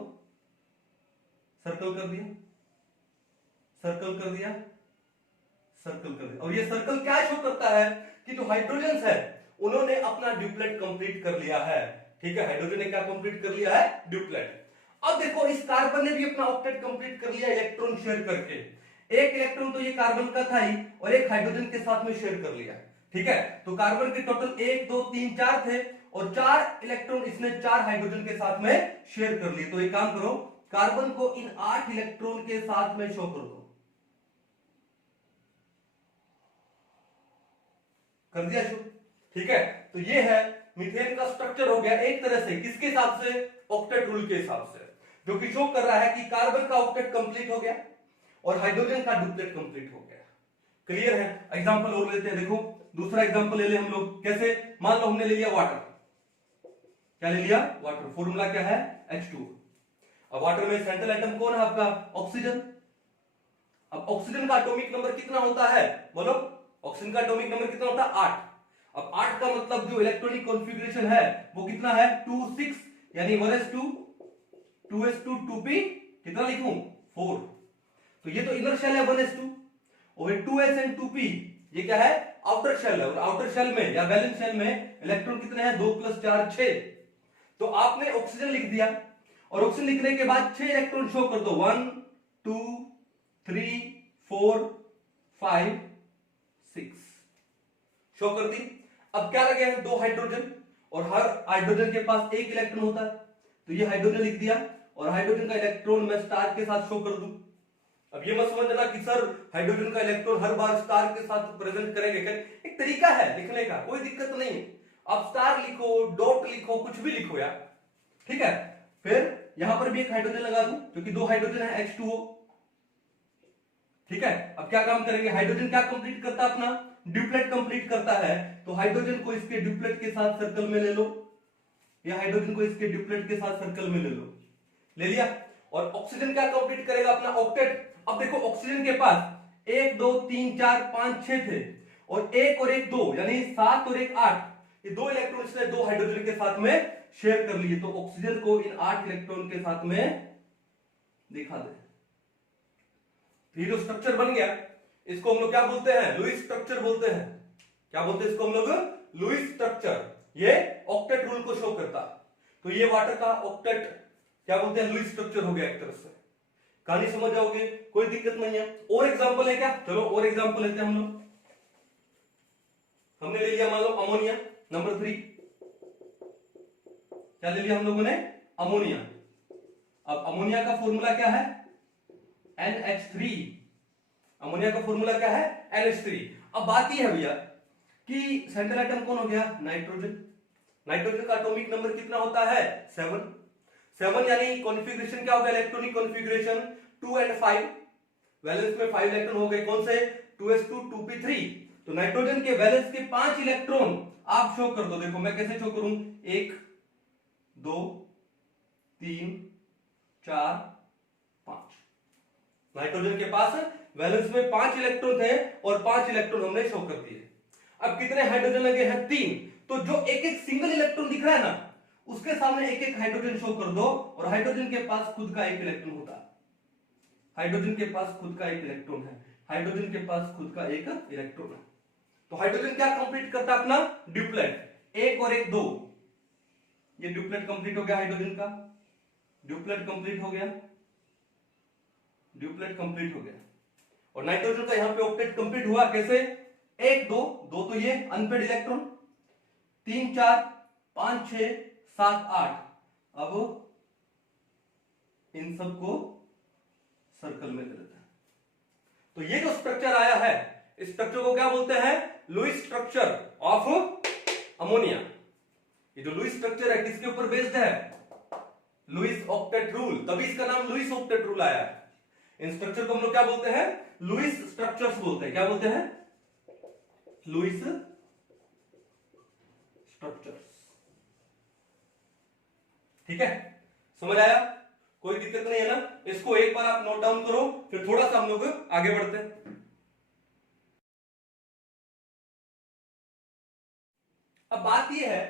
सर्कल कर दिया, सर्कल कर दिया, सर्कल कर दिया। और ये सर्कल क्या शो करता है कि जो हाइड्रोजन है उन्होंने अपना ड्यूप्लेट कंप्लीट कर लिया है। ठीक है, हाइड्रोजन ने क्या कंप्लीट कर लिया है, ड्यूप्लेट। अब देखो इस कार्बन ने भी अपना ऑक्टेट कंप्लीट कर लिया इलेक्ट्रॉन शेयर करके। एक इलेक्ट्रॉन तो ये कार्बन का था ही, और एक हाइड्रोजन के साथ में शेयर कर लिया। ठीक है, तो कार्बन के टोटल 1 2 3 4 थे, और 4 इलेक्ट्रॉन इसने 4 हाइड्रोजन के साथ में शेयर कर लिए। तो एक काम करो, कार्बन को इन 8 इलेक्ट्रॉन के साथ में शो कर दो। कर दिया शो। ठीक है, तो ये है मीथेन का स्ट्रक्चर हो गया एक तरह से, किसके हिसाब से, ऑक्टेट रूल के हिसाब से, जो कि शो कर रहा है कि कार्बन का ऑक्टेट कंप्लीट हो गया और हाइड्रोजन का डुप्लेट कंप्लीट हो गया। क्लियर है। एग्जांपल और लेते हैं, देखो दूसरा एग्जांपल ले ले हम लोग। कैसे, मान लो हमने ले लिया वाटर। क्या ले लिया, वाटर। फॉर्मूला क्या है, H2। अब वाटर में सेंट्रल एटम कौन है आपका, ऑक्सीजन। अब ऑक्सीजन का एटॉमिक नंबर कितना होता है, बोलो। ऑक्सीजन का एटॉमिक नंबर कितना होता है, 8। अब 8 का मतलब जो इलेक्ट्रॉनिक कॉन्फ़िगरेशन है वो कितना है, 2 6, यानी 1s2 2s2 2p, कितना लिखूं, 4। तो ये तो इनर शेल है 1s2, और 2s एंड 2p ये क्या है, आउटर शेल है। और आउटर शेल में या वैलेंस शेल में इलेक्ट्रॉन कितने हैं, 2 + 4 6। तो आपने ऑक्सीजन लिख दिया, और ऑक्सीजन लिखने के बाद 6 इलेक्ट्रॉन शो कर दो, 1 2 3 4 5 6 शो कर दी। अब क्या लगे हैं, 2 हाइड्रोजन, और हर हाइड्रोजन के पास 1 इलेक्ट्रॉन होता है। तो ये हाइड्रोजन लिख दिया, और हाइड्रोजन का इलेक्ट्रॉन मैं स्टार के साथ शो कर दूं। अब ये मत समझना कि सर हाइड्रोजन का इलेक्ट्रॉन हर बार स्टार के साथ प्रेजेंट करेंगे। एक तरीका है लिखने का, कोई दिक्कत नहीं है। आप स्टार लिखो, डॉट लिखो, कुछ भी लिखो यार, ठीक है। फिर यहां पर भी एक हाइड्रोजन लगा दूं, क्योंकि 2 हाइड्रोजन है, H2O। ठीक है, अब क्या काम करेंगे, हाइड्रोजन क्या कंप्लीट करता है, अपना ड्यूप्लेट कंप्लीट करता है। तो हाइड्रोजन को इसके ड्यूप्लेट के साथ सर्कल में ले लो, या हाइड्रोजन को इसके ड्यूप्लेट के साथ सर्कल में ले लो। ले लिया। और ऑक्सीजन क्या कंप्लीट करेगा अपना ऑक्टेट। अब देखो ऑक्सीजन के पास 1 2 3 4 5 6 थे और 1 और 1 2 यानी 7 और 1 8, ये 2 इलेक्ट्रॉन इसने 2 हाइड्रोजन के साथ में शेयर कर लिए, तो ऑक्सीजन को इन 8 इलेक्ट्रॉन के साथ में दिखा दे। फिर जो स्ट्रक्चर बन गया इसको हम लोग क्या बोलते हैं, लुईस स्ट्रक्चर बोलते हैं। क्या बोलते हैं इसको हम लोग, लुईस स्ट्रक्चर। ये ऑक्टेट रूल को शो करता है। तो ये वाटर का ऑक्टेट क्या बोलते हैं, लुईस स्ट्रक्चर हो गया एक तरह से। कहानी समझ जाओगे, कोई दिक्कत नहीं है। और एग्जांपल है क्या, चलो और एग्जांपल लेते हैं हम लोग। हमने ले लिया मान लो अमोनिया नंबर 3, क्या ले लिया हम लोगों ने, अमोनिया। अब अमोनिया का फॉर्मूला क्या है, NH3। अमोनिया का फॉर्मूला क्या है, NH3। अब बात यह है भैया कि सेंट्रल एटम कौन हो गया, नाइट्रोजन। नाइट्रोजन का एटॉमिक नंबर कितना होता है, 7 यानी कॉन्फ़िगरेशन क्या हो गया, इलेक्ट्रॉनिक कॉन्फ़िगरेशन 2 और 5। वैलेंस में 5 इलेक्ट्रॉन हो गए, कौन से, 2s2 2p3। तो नाइट्रोजन के वैलेंस के 5 इलेक्ट्रॉन आप शो कर दो। देखो मैं कैसे शो करूं, 1 2 3 4 5। नाइट्रोजन के पास वैलेंस में 5 इलेक्ट्रॉन थे और 5 इलेक्ट्रॉन हमने शो कर दिए। अब कितने हाइड्रोजन लगे हैं, 3। तो जो एक एक सिंगल इलेक्ट्रॉन दिख रहा है ना, उसके सामने एक एक हाइड्रोजन शो कर दो, और हाइड्रोजन के पास खुद का एक इलेक्ट्रॉन होता है। हाइड्रोजन के पास खुद का एक इलेक्ट्रॉन है, हाइड्रोजन के पास खुद का एक इलेक्ट्रॉन है। तो हाइड्रोजन क्या कंप्लीट करता है अपना, ड्यूप्लेट। 1 और 1 2, ये ड्यूप्लेट कंप्लीट हो गया हाइड्रोजन का, ड्यूप्लेट कंप्लीट हो गया, ड्यूप्लेट कंप्लीट हो गया। और नाइट्रोजन का यहां पे ऑक्टेट कंप्लीट हुआ कैसे, 1 2 2 तो ये अनपेड इलेक्ट्रॉन, 3 4 5 6 7 8। अब इन सबको सर्कल में दे देते हैं। तो ये जो स्ट्रक्चर आया है, इस स्ट्रक्चर को क्या बोलते हैं, लुईस स्ट्रक्चर ऑफ अमोनिया। ये जो लुईस स्ट्रक्चर है किसके ऊपर बेस्ड है, लुईस ऑक्टेट रूल, तभी इसका नाम लुईस ऑक्टेट रूल आया है। इन स्ट्रक्चर को हम लोग क्या बोलते हैं, लुईस स्ट्रक्चर्स बोलते हैं। क्या बोलते हैं, लुईस स्ट्रक्चर्स। ठीक है, समझ आया, कोई दिक्कत नहीं है ना। इसको एक बार आप नोट डाउन करो, फिर थोड़ा सा हम लोग आगे बढ़ते हैं। अब बात यह है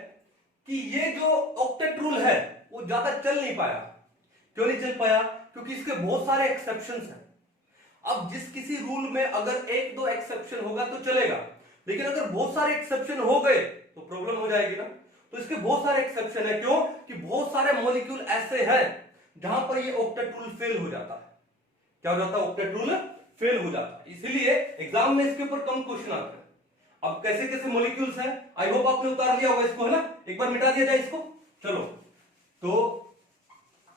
कि ये जो ऑक्टेट रूल है वो ज्यादा चल नहीं पाया। क्यों नहीं चल पाया, क्योंकि इसके बहुत सारे एक्सेप्शंस हैं। अब जिस किसी रूल में अगर 1 2 एक्सेप्शन होगा तो चलेगा, लेकिन अगर बहुत सारे एक्सेप्शन हो गए तो प्रॉब्लम हो जाएगी ना। तो इसके बहुत सारे एक्सेप्शन है, क्यों कि बहुत सारे मॉलिक्यूल ऐसे हैं जहां पर ये ऑक्टेट रूल फेल हो जाता है। क्या हो जाता है, ऑक्टेट रूल फेल हो जाता है, इसीलिए एग्जाम में इसके ऊपर कम क्वेश्चन आते हैं। अब कैसे कैसे मॉलिक्यूल्स हैं, आई होप आपने उतार लिया होगा इसको, है ना। एक बार मिटा दिया जाए इसको, चलो। तो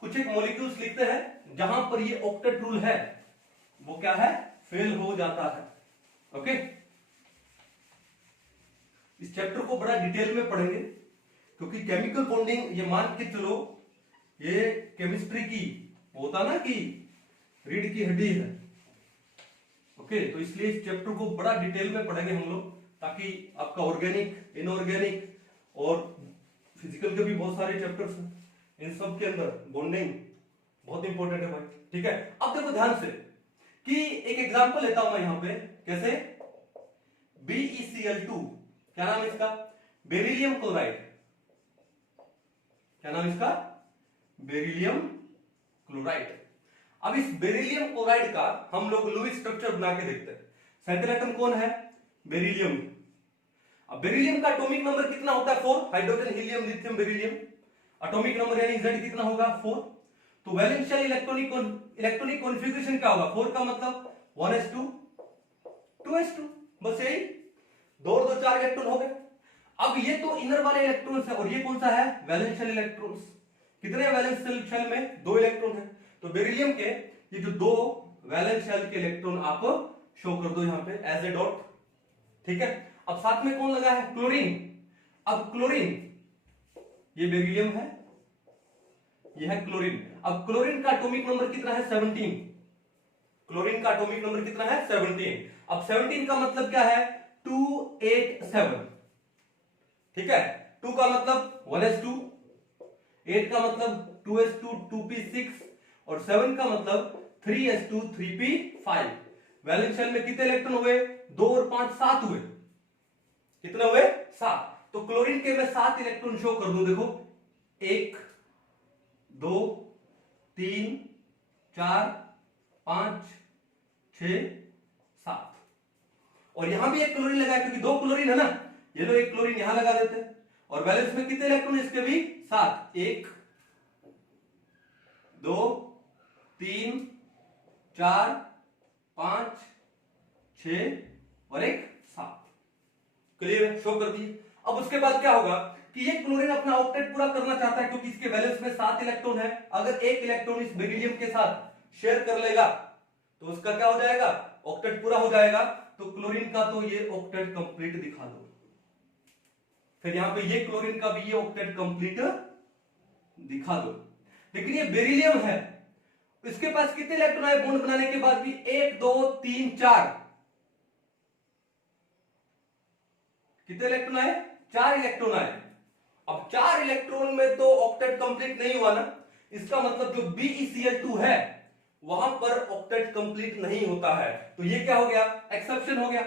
कुछ एक मॉलिक्यूल्स लिखते हैं जहां पर ये ऑक्टेट रूल है वो क्या है, फेल हो जाता है। ओके, इस चैप्टर को बड़ा डिटेल में पढ़ेंगे, क्योंकि केमिकल बॉन्डिंग ये मान के चलो ये केमिस्ट्री की होता ना कि रीढ़ की हड्डी है। ओके, तो इसलिए इस चैप्टर को बड़ा डिटेल में पढ़ेंगे हम लोग, ताकि आपका ऑर्गेनिक, इनऑर्गेनिक और फिजिकल के भी बहुत सारे चैप्टर्स हैं, इन सब के अंदर बॉन्डिंग बहुत इंपॉर्टेंट है भाई। ठीक है, अब देखो ध्यान से कि एक एग्जांपल लेता हूं मैं यहां पे, कैसे, BeCl2, क्या नाम है इसका, बेरिलियम क्लोराइड। क्या नाम इसका, बेरिलियम क्लोराइड। अब इस बेरिलियम क्लोराइड का हम लोग लुईस स्ट्रक्चर बना के देखते हैं। सेंट्रल एटम कौन है, बेरिलियम। अब बेरिलियम का एटॉमिक नंबर कितना होता है, 4। Hydrogen, helium, lithium, beryllium, atomic number यानी Z कितना होगा, 4। तो वैलेंस शेल इलेक्ट्रॉनिक कॉन्फ़िगरेशन क्या होगा, 4 का मतलब 1s2 2s2, बस यही, 2 और 2 4 इलेक्ट्रॉन हो गए। अब ये तो इनर वाले इलेक्ट्रॉन्स है, और ये कौन सा है, वैलेंस शेल इलेक्ट्रॉन्स। कितने वैलेंस शेल में, 2 इलेक्ट्रॉन है। तो बेरिलियम के ये जो 2 वैलेंस शेल के इलेक्ट्रॉन आप शो कर दो यहां पे एज ए डॉट। ठीक है, अब साथ में कौन लगा है, क्लोरीन। अब क्लोरीन, ये बेरिलियम है, ये है क्लोरीन। अब क्लोरीन का एटॉमिक नंबर कितना है, 17। क्लोरीन का एटॉमिक नंबर कितना है, 17। अब 17 का मतलब क्या है, 287। ठीक है, 2 का मतलब 1s2, 8 का मतलब 2s2 2p6, और 7 का मतलब 3s2 3p5। वैलेंस शेल में कितने इलेक्ट्रॉन हुए? 2 और 5 7 हुए। कितने हुए? 7। तो क्लोरीन के मैं 7 इलेक्ट्रॉन शो कर दूं, देखो 1 2 3 4 5 6 7। और यहां भी एक क्लोरीन लगा क्योंकि 2 क्लोरीन है ना, ये लो एक क्लोरीन यहां लगा देते हैं। और बैलेंस में कितने इलेक्ट्रॉन इसके भी? 7। 1 2 3 4 5 6 और एक 7। क्लियर है? शो कर दिए। अब उसके बाद क्या होगा कि ये क्लोरीन अपना ऑक्टेट पूरा करना चाहता है क्योंकि इसके बैलेंस में 7 इलेक्ट्रॉन है। अगर एक इलेक्ट्रॉन इस बेरिलियम के साथ शेयर कर लेगा तो उसका क्या हो जाएगा? ऑक्टेट पूरा हो जाएगा। तो क्लोरीन का तो ये ऑक्टेट कंप्लीट दिखा दो। फिर यहां पे ये क्लोरीन का भी ये ऑक्टेट कंप्लीट दिखा दो। लेकिन ये बेरिलियम है, इसके पास कितने इलेक्ट्रॉन आए बॉन्ड बनाने के बाद भी? 1 2 3 4। कितने इलेक्ट्रॉन आए? 4 इलेक्ट्रॉन आए। अब 4 इलेक्ट्रॉन में तो ऑक्टेट कंप्लीट नहीं हुआ ना, इसका मतलब जो BeCl2 है वहां पर ऑक्टेट कंप्लीट नहीं होता है। तो ये क्या हो गया? एक्सेप्शन हो गया।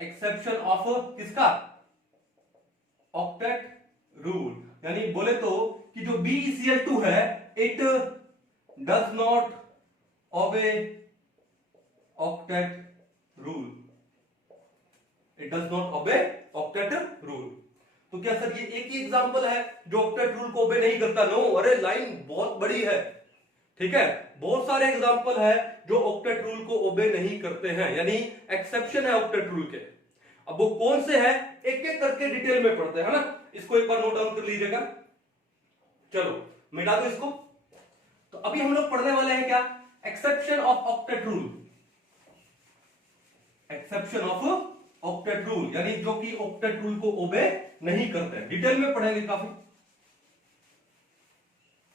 एक्सेप्शन ऑफ किसका? Octet rule. यानी बोले तो कि जो BeCl2 है it does not obey octet rule. It does not obey octet rule. तो क्या सर ये एक ही एग्जांपल है जो ऑक्टेट रूल को ओबे नहीं करता? नो, अरे लाइन बहुत बड़ी है, ठीक है। बहुत सारे एग्जांपल है जो ऑक्टेट रूल को ओबे नहीं करते हैं, यानी एक्सेप्शन है ऑक्टेट रूल के। अब वो कौन से हैं एक एक करके डिटेल में पढ़ते हैं ना, इसको एक बार नोट डाउन कर लीजिएगा। चलो मिटा दो इसको। तो अभी हम लोग पढ़ने वाले हैं क्या? Exception of octet rule. Exception of octet rule यानी जो कि ऑक्टेट रूल को ओबे नहीं करते। डिटेल में पढ़ेंगे काफी,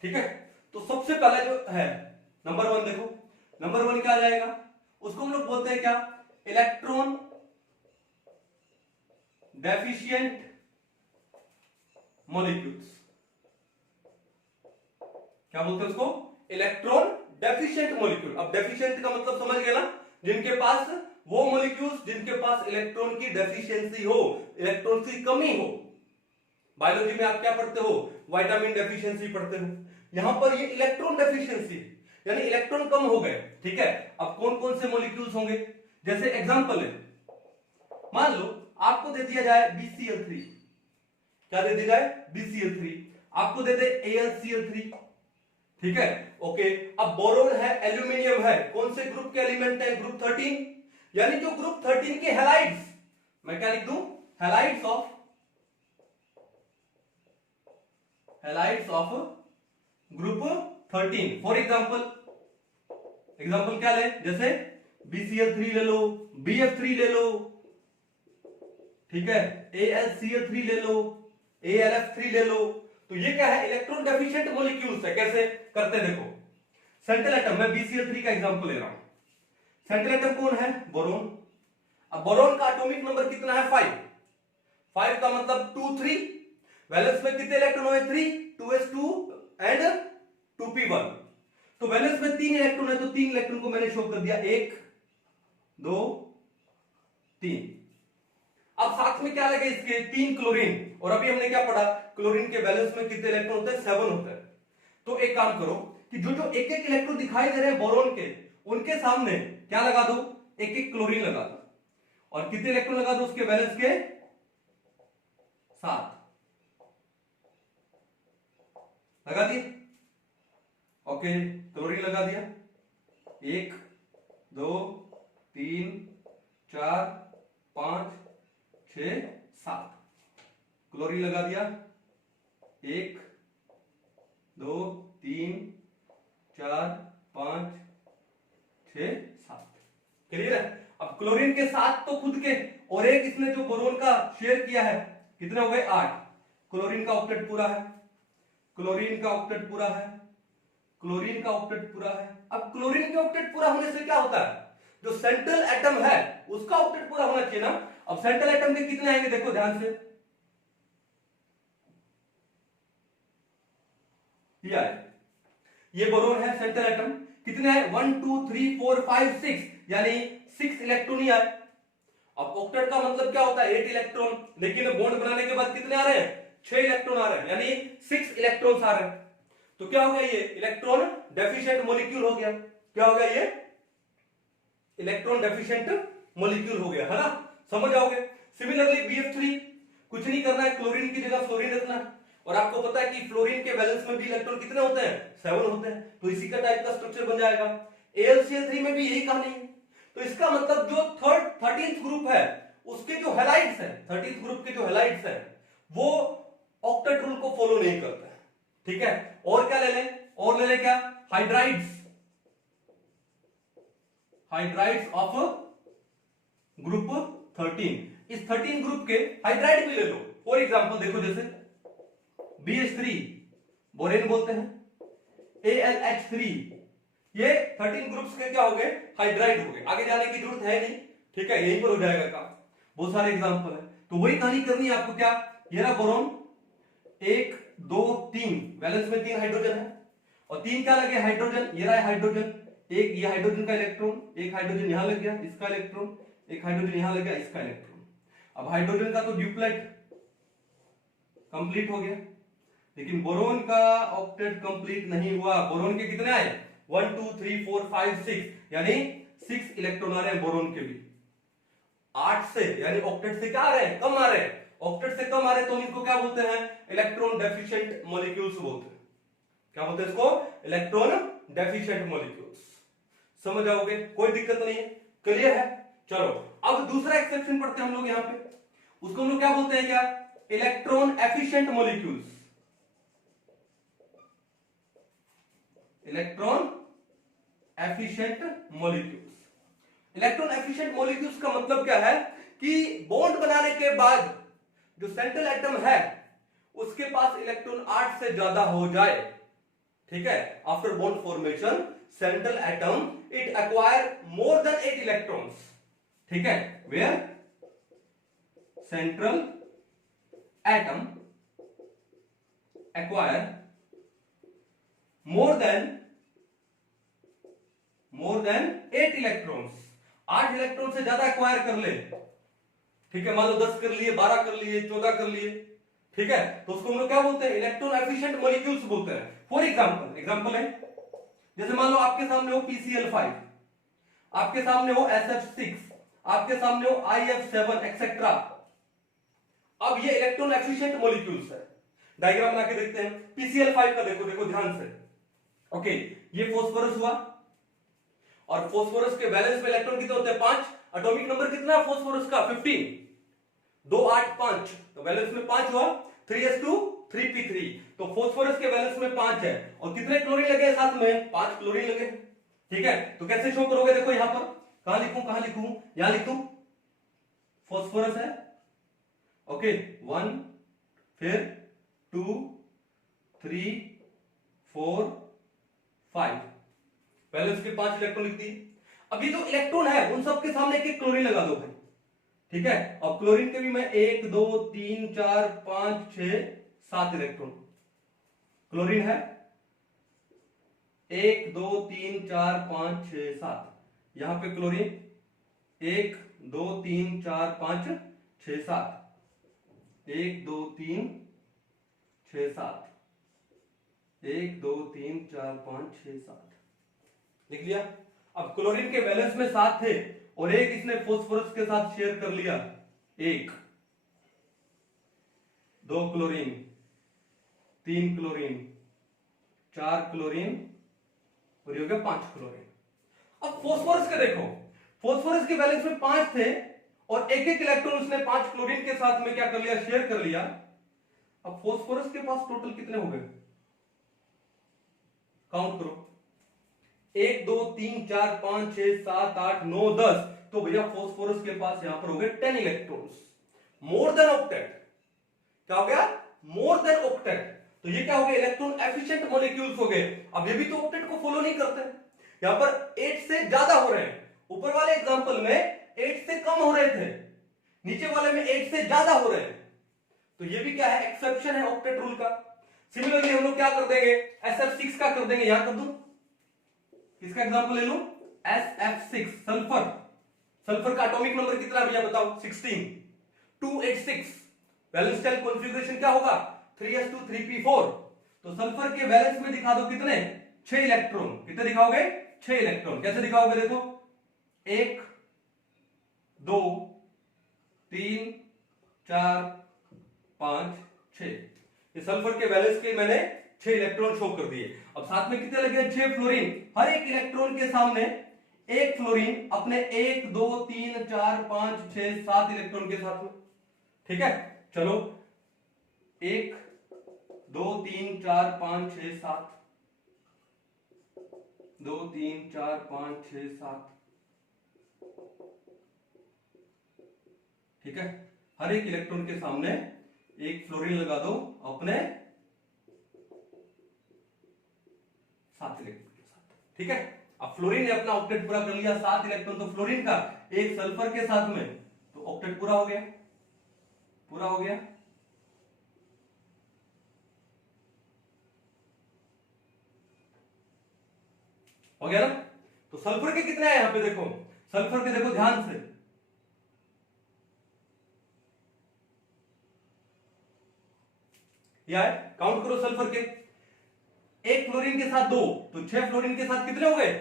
ठीक है। तो सबसे पहले जो है नंबर 1 देखो, नंबर 1 क्या आ जाएगा? उसको हम लोग बोलते हैं क्या? Electron deficient molecules. क्या बोलते हैं उसको? Electron deficient molecule. अब डेफिशिएंट का मतलब समझ गए ना, जिनके पास वो मॉलिक्यूल्स जिनके पास इलेक्ट्रॉन की डेफिशिएंसी हो, इलेक्ट्रॉन की कमी हो। बायोलॉजी में आप क्या पढ़ते हो? विटामिन डेफिशिएंसी पढ़ते हो। यहां पर ये इलेक्ट्रॉन डेफिशिएंसी यानी इलेक्ट्रॉन कम हो गए, ठीक है। अब कौन कौन से मॉलिक्यूल्स होंगे? जैसे एग्जांपल है, मान लो आपको दे दिया जाए BCl3। क्या दे दिया जाए? BCl3। आपको दे दे AlCl3, ठीक है, ओके। अब बोरोन है, एल्यूमिनियम है, कौन से ग्रुप के एलिमेंट है? ग्रुप 13, यानी जो ग्रुप 13 के हैलाइड्स, मैं क्या लिख दूं? Halides of group 13। For example क्या ले? जैसे BCl3 ले लो, BF3 ले लो, ठीक है, AlCl3 ले लो, AlF3 ले लो। तो ये क्या है? इलेक्ट्रॉन डेफिशिएंट मॉलिक्यूल्स है। कैसे करते हैं देखो। सेंट्रल एटम, मैं BCl3 का एग्जांपल ले रहा हूं। सेंट्रल एटम कौन है? बोरोन। अब बोरोन का एटॉमिक नंबर कितना है? 5। 5 का मतलब 2 3। वैलेंस में कितने इलेक्ट्रॉन हुए? 3, 2s2 एंड 2p1। तो वैलेंस में 3 इलेक्ट्रॉन है, तो 3 इलेक्ट्रॉन को मैंने शो कर दिया, 1 2 3। अब साथ में क्या लगे इसके? 3 क्लोरीन। और अभी हमने क्या पढ़ा? क्लोरीन के बैलेंस में कितने इलेक्ट्रॉन होते हैं? 7 होते हैं। तो एक काम करो कि जो जो एक एक इलेक्ट्रॉन दिखाई दे रहे हैं बोरोन के, उनके सामने क्या लगा दो? एक एक क्लोरीन लगा दो। और कितने इलेक्ट्रॉन लगा दो उसके बैलेंस के? 7 लगा दिए, ओके। क्लोरीन लगा दिया, 1 2 3 4 5 6 7। क्लोरीन लगा दिया, 1 2 3 4 5 6 7। क्लियर है? अब क्लोरीन के 7 तो खुद के, और एक इसने जो बोरोन का शेयर किया है, कितने हो गए? 8। क्लोरीन का ऑक्टेट पूरा है, क्लोरीन का ऑक्टेट पूरा है, क्लोरीन का ऑक्टेट पूरा है। अब क्लोरीन के ऑक्टेट पूरा होने से क्या होता है? जो सेंट्रल एटम है उसका ऑक्टेट पूरा होना चाहिए ना। अब सेंट्रल एटम के कितने आएंगे? देखो ध्यान से, ये आए ये बोरोन है सेंट्रल एटम, कितने हैं 1 2 3 4 5 6, यानी 6 इलेक्ट्रॉन ही आए। अब ऑक्टेट का मतलब क्या होता है 8 इलेक्ट्रॉन, लेकिन बॉन्ड बनाने के बाद कितने आ रहे हैं 6 इलेक्ट्रॉन आ रहे हैं, यानी 6 इलेक्ट्रॉन्स आ रहे हैं। तो क्या हो गया ये इलेक्ट्रॉन डेफिशिएंट मॉलिक्यूल हो गया। क्या हो गया ये इलेक्ट्रॉन डेफिशिएंट मॉलिक्यूल हो गया, है ना, समझ आओगे। सिमिलरली BF3 कुछ नहीं करना है, क्लोरीन की जगह फ्लोरीन रखना है, और आपको पता है कि फ्लोरीन के बैलेंस में भी इलेक्ट्रॉन कितने होते हैं 7 होते हैं, तो इसी का टाइप का स्ट्रक्चर बन जाएगा। AlCl3 में भी यही कहानी है। तो इसका मतलब जो 13th ग्रुप है उसके जो हैलाइड्स हैं, 13th ग्रुप के जो हैलाइड्स हैं वो ऑक्टेट रूल को फॉलो नहीं करते हैं, ठीक है। और क्या ले लें, और ले लें क्या हाइड्राइड्स, हाइड्राइड्स ऑफ ग्रुप 13। इस 13 ग्रुप के हाइड्राइड भी ले लो। फॉर एग्जांपल देखो, जैसे BH3 बोरेन बोलते हैं, AlH3, ये 13 ग्रुप्स के क्या हो गए हाइड्राइड हो गए। आगे जाने की जरूरत है नहीं, ठीक है, यहीं पर हो जाएगा काम, बहुत सारे एग्जांपल है। तो वही कहानी करनी है आपको। क्या ये रहा बोरोन 1 2 3, बैलेंस में 3 हाइड्रोजन है, और 3 क्या लगे हाइड्रोजन, ये रहा हाइड्रोजन, एक ये हाइड्रोजन का इलेक्ट्रॉन, एक हाइड्रोजन यहां लग गया इसका इलेक्ट्रॉन, एक हाइड्रोजन यहां लग गया इसका इलेक्ट्रॉन। अब हाइड्रोजन का तो ड्यूप्लेट कंप्लीट हो गया, लेकिन बोरोन का ऑक्टेट कंप्लीट नहीं हुआ। बोरोन के कितने आए 1 2 3 4 5 6, यानी 6 इलेक्ट्रॉन आ रहे हैं बोरोन के भी। 8 से यानी ऑक्टेट से क्या आ रहे हैं कम आ रहे हैं, ऑक्टेट से कम आ रहे हैं, तो इनको क्या बोलते हैं इलेक्ट्रॉन डेफिशिएंट मॉलिक्यूल्स बोलते हैं। क्या बोलते हैं इसको इलेक्ट्रॉन डेफिशिएंट मॉलिक्यूल्स। समझ आओगे, कोई दिक्कत नहीं है, क्लियर है। चलो अब दूसरा एक्सेप्शन पढ़ते हैं हम लोग, यहां पे उसको हम लोग क्या बोलते हैं, क्या electron efficient molecules. Electron efficient molecules. Electron efficient molecules का मतलब क्या है कि बॉन्ड बनाने के बाद जो सेंट्रल एटम है उसके पास इलेक्ट्रॉन 8 से ज्यादा हो जाए, ठीक है। After bond formation central atom it acquire more than 8 electrons, ठीक है, where central atom acquire more than 8 electrons, 8 electron से ज्यादा एक्वायर कर ले, ठीक है, मान लो 10 कर लिए, 12 कर लिए, 14 कर लिए, ठीक है, तो उसको हम लोग क्या बोलते हैं इलेक्ट्रॉन एफिशिएंट मॉलिक्यूल्स बोलते हैं। फॉर एग्जांपल है, जैसे मान लो आपके सामने हो PCl5, आपके सामने हो SF6, आपके सामने हो IF7 एक्सेट्रा। अब ये इलेक्ट्रॉन एफिशिएंट मॉलिक्यूल्स है। डायग्राम बना के देखते हैं PCl5 का, देखो ध्यान से, ओके, ये फास्फोरस हुआ, और फास्फोरस के बैलेंस में इलेक्ट्रॉन कितने होते हैं 5, एटॉमिक नंबर कितना है फास्फोरस का 15, 2 8 5, तो बैलेंस में 5 हुआ, 3s2 3p3, तो फास्फोरस के बैलेंस में 5 है, और कितने क्लोरीन लगे साथ में 5 क्लोरीन लगे, ठीक है। तो कैसे शो करोगे, देखो यहां पर कहां लिखूं, यहां लिख दूं फास्फोरस है, ओके, 1 फिर 2 3 4 5, बैलेंस के 5 इलेक्ट्रॉन लिख दिए। अब ये जो इलेक्ट्रॉन है उन सब के सामने एक क्लोरीन लगा दो भाई, ठीक है। अब क्लोरीन के भी मैं 1 2 3 4 5 6 7 इलेक्ट्रॉन क्लोरीन है, 1 2 3 4 5 6 7, यहां पे क्लोरीन 1 2 3 4 5 6 7, 1 2 3 6 7, 1 2 3 4 5 6 7, लिख लिया। अब क्लोरीन के बैलेंस में 7 थे, और एक इसने फास्फोरस के साथ शेयर कर लिया, 1 2 क्लोरीन 3 क्लोरीन 4 क्लोरीन, और ये हो गया 5 क्लोरीन। अब फास्फोरस के देखो, फास्फोरस के बैलेंस में 5 थे, और एक एक इलेक्ट्रॉन उसने 5 क्लोरीन के साथ में क्या कर लिया शेयर कर लिया। अब फास्फोरस के पास टोटल कितने हो गए, काउंट करो, 1 2 3 4 5 6 7 8 9 10, तो भैया फास्फोरस के पास यहां पर हो गए 10 इलेक्ट्रॉन्स, मोर देन ऑक्टेट। क्या हो गया मोर देन ऑक्टेट, तो ये क्या हो गया इलेक्ट्रॉन एफिशिएंट मॉलिक्यूल्स हो गए। अब ये भी तो ऑक्टेट को फॉलो नहीं करते, यहां पर 8 से ज्यादा हो रहे हैं, ऊपर वाले एग्जांपल में 8 से कम हो रहे थे, नीचे वाले में 8 से ज्यादा हो रहे हैं, तो ये भी क्या है एक्सेप्शन है ऑक्टेट रूल का। सिमिलरली हम लोग क्या कर देंगे, SF6 का कर देंगे, यहां कर दूं, किसका एग्जांपल ले लूं, SF6 सल्फर। सल्फर का एटॉमिक नंबर कितना है भैया बताओ, 16, 286। वैलेंस शेल कॉन्फ़िगरेशन क्या होगा, 3s2 3p4। तो सल्फर के वैलेंस में दिखा दो कितने, 6 इलेक्ट्रॉन। कितने दिखाओगे, 6 इलेक्ट्रॉन। कैसे दिखाओगे, देखो 1 2 3 4 5 6। ये सल्फर के वैलेंस के मैंने 6 इलेक्ट्रॉन शो कर दिए। अब साथ में कितने लगे, 6 फ्लोरीन। हर एक इलेक्ट्रॉन के सामने एक फ्लोरीन अपने 1 2 3 4 5 6 7 इलेक्ट्रॉन के साथ में। ठीक है, चलो 1 2 3 4 5 6 7, 2 3 4 5 6 7। ठीक है, हर एक इलेक्ट्रॉन के सामने एक फ्लोरीन लगा दो अपने 7 इलेक्ट्रॉन के साथ। ठीक है, अब फ्लोरीन ने अपना ऑक्टेट पूरा कर लिया, 7 इलेक्ट्रॉन तो फ्लोरीन का, एक सल्फर के साथ में, तो ऑक्टेट पूरा हो गया, पूरा हो गया। हो गया ना। तो सल्फर के कितने हैं यहां पे, देखो सल्फर के, देखो ध्यान से, यह है, काउंट करो सल्फर के, एक फ्लोरीन के साथ 2, तो 6 फ्लोरीन के साथ कितने हो गए,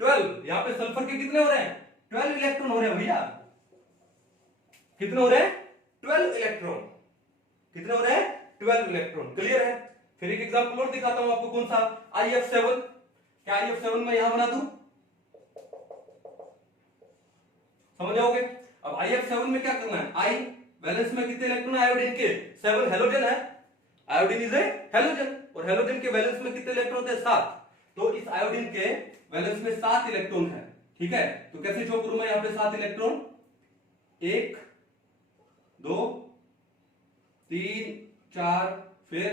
12। यहां पे सल्फर के कितने हो रहे हैं, 12 इलेक्ट्रॉन हो रहे हैं भैया। कितने हो रहे हैं, 12 इलेक्ट्रॉन। कितने हो रहे हैं, 12 इलेक्ट्रॉन। क्लियर है। फिर एक एग्जांपल और दिखाता हूं आपको, कौन सा, IF7। क्या IF7 में यहां बना दूं, समझ जाओगे। अब IF7 में क्या करना है, आई वैलेंस में कितने इलेक्ट्रॉन है आयोडीन के, 7। हेलोजन है, आयोडीन इज ए हेलोजन, और हेलोजन के वैलेंस में कितने इलेक्ट्रॉन थे, 7। तो इस आयोडीन के वैलेंस में 7 इलेक्ट्रॉन है। ठीक है, तो कैसे शो करूं मैं यहां पे 7 इलेक्ट्रॉन, 1 2 3 4 फिर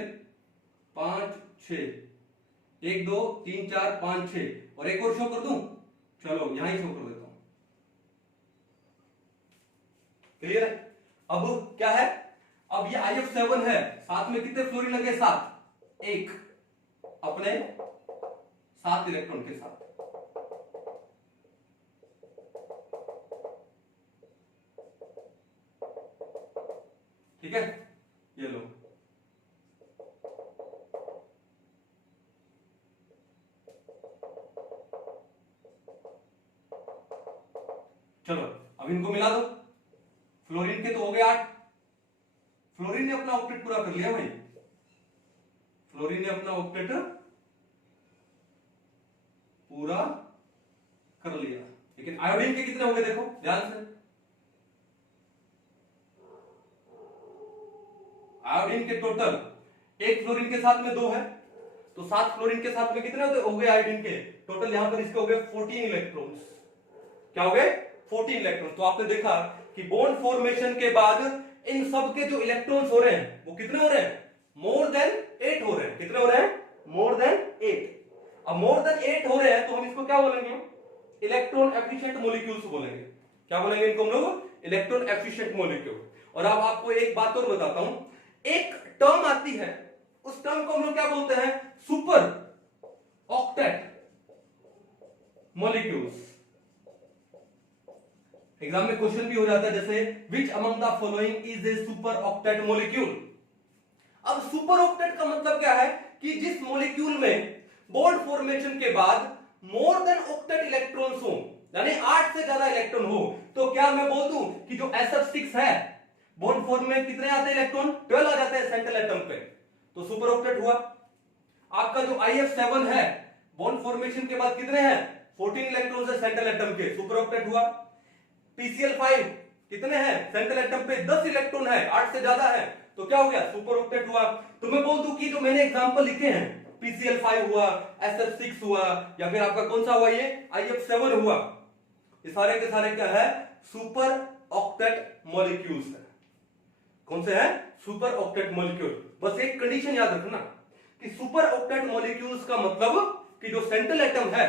5 6, 1 2 3 4 5 6, और एक और शो कर दूं, चलो यहां ही शो कर देता हूं। क्लियर है। अब क्या है, अब ये IF7 है, साथ में कितने फ्लोरीन लगे, 7, एक अपने 7 इलेक्ट्रॉन के साथ। ठीक है, ये लो, चलो अब इनको मिला दो। फ्लोरीन के तो हो गए 8, फ्लोरीन ने अपना ऑक्टेट पूरा कर लिया भाई, फ्लोरीन ने अपना ऑक्टेट पूरा कर लिया। लेकिन आयोडीन के कितने हो गए, देखो ध्यान से, आयोडीन के टोटल, एक फ्लोरीन के साथ में 2 है, तो 7 फ्लोरीन के साथ में कितने हो गए आयोडीन के टोटल, यहां पर इसके हो गए 14 इलेक्ट्रॉन्स। क्या हो गए, 14 इलेक्ट्रॉन। तो आपने देखा कि बॉन्ड फॉर्मेशन के बाद इन सब के जो इलेक्ट्रॉन्स हो रहे हैं वो कितने हो रहे हैं, मोर देन 8 हो रहे हैं। कितने हो रहे हैं, मोर देन 8। अब मोर देन 8 हो रहे हैं तो हम इसको क्या बोलेंगे, इलेक्ट्रॉन एफिशिएंट मॉलिक्यूल्स बोलेंगे। क्या बोलेंगे इनको हम लोग, इलेक्ट्रॉन एफिशिएंट मॉलिक्यूल। और अब आपको एक बात और बताता हूं, एक टर्म आती है, उस टर्म को हम लोग क्या बोलते हैं, सुपर ऑक्टेट मॉलिक्यूल्स। एग्जाम में क्वेश्चन भी हो जाता है, जैसे which among the following is a super octet molecule. अब सुपर ऑक्टेट का मतलब क्या है, कि जिस मॉलिक्यूल में बॉन्ड फॉर्मेशन के बाद मोर देन ऑक्टेट इलेक्ट्रॉन्स हो, यानी 8 से ज्यादा इलेक्ट्रॉन हो, तो क्या मैं बोल दूं कि जो SF6 है, बॉन्ड फॉर्म में कितने आते हैं इलेक्ट्रॉन, 12 आ जाते हैं सेंट्रल एटम पे, तो सुपर ऑक्टेट हुआ। आपका जो IF7 है, बॉन्ड फॉर्मेशन के बाद कितने हैं, 14 इलेक्ट्रॉन्स है सेंट्रल एटम के, सुपर ऑक्टेट हुआ। PCl5 कितने हैं सेंट्रल एटम पे, 10 इलेक्ट्रॉन है, 8 से ज्यादा है, तो क्या हो गया, सुपर ऑक्टेट हुआ। तो मैं बोल दूं कि जो मैंने एग्जांपल लिखे हैं, PCl5 हुआ, SF6 हुआ, या फिर आपका कौन सा हुआ, ये IF7 हुआ, ये सारे के सारे क्या है, सुपर ऑक्टेट मॉलिक्यूल्स है। कौन से हैं, सुपर ऑक्टेट मॉलिक्यूल। बस एक कंडीशन याद रखना कि सुपर ऑक्टेट मॉलिक्यूल्स का मतलब कि जो सेंट्रल एटम है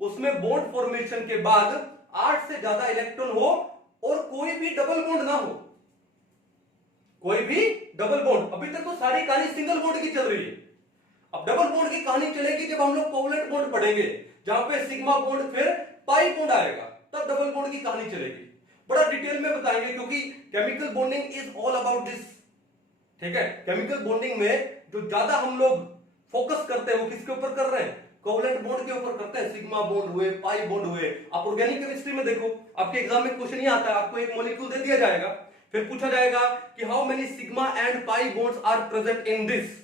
उसमें बॉन्ड फॉर्मेशन के बाद 8 से ज्यादा इलेक्ट्रॉन हो और कोई भी डबल बॉन्ड ना हो। कोई भी डबल बॉन्ड, अभी तक तो सारी कहानी सिंगल बॉन्ड की चल रही है। अब डबल बॉन्ड की कहानी चलेगी जब हम लोग कोवलेंट बॉन्ड पढ़ेंगे, जहां पे सिग्मा बॉन्ड फिर पाई बॉन्ड आएगा, तब डबल बॉन्ड की कहानी चलेगी। बड़ा डिटेल में बताएंगे क्योंकि chemical bonding is all about this. ठीक है, केमिकल बॉन्डिंग में जो ज्यादा हम लोग फोकस करते हैं वो किसके ऊपर कर रहे हैं? कोवलेंट बॉन्ड के ऊपर करते हैं। सिग्मा बॉन्ड हुए, पाई बॉन्ड हुए। आप ऑर्गेनिक केमिस्ट्री में देखो, आपके एग्जाम में क्वेश्चन ही आता है, आपको एक मॉलिक्यूल दे दिया जाएगा, फिर पूछा जाएगा कि how many sigma and pi bonds are present in this.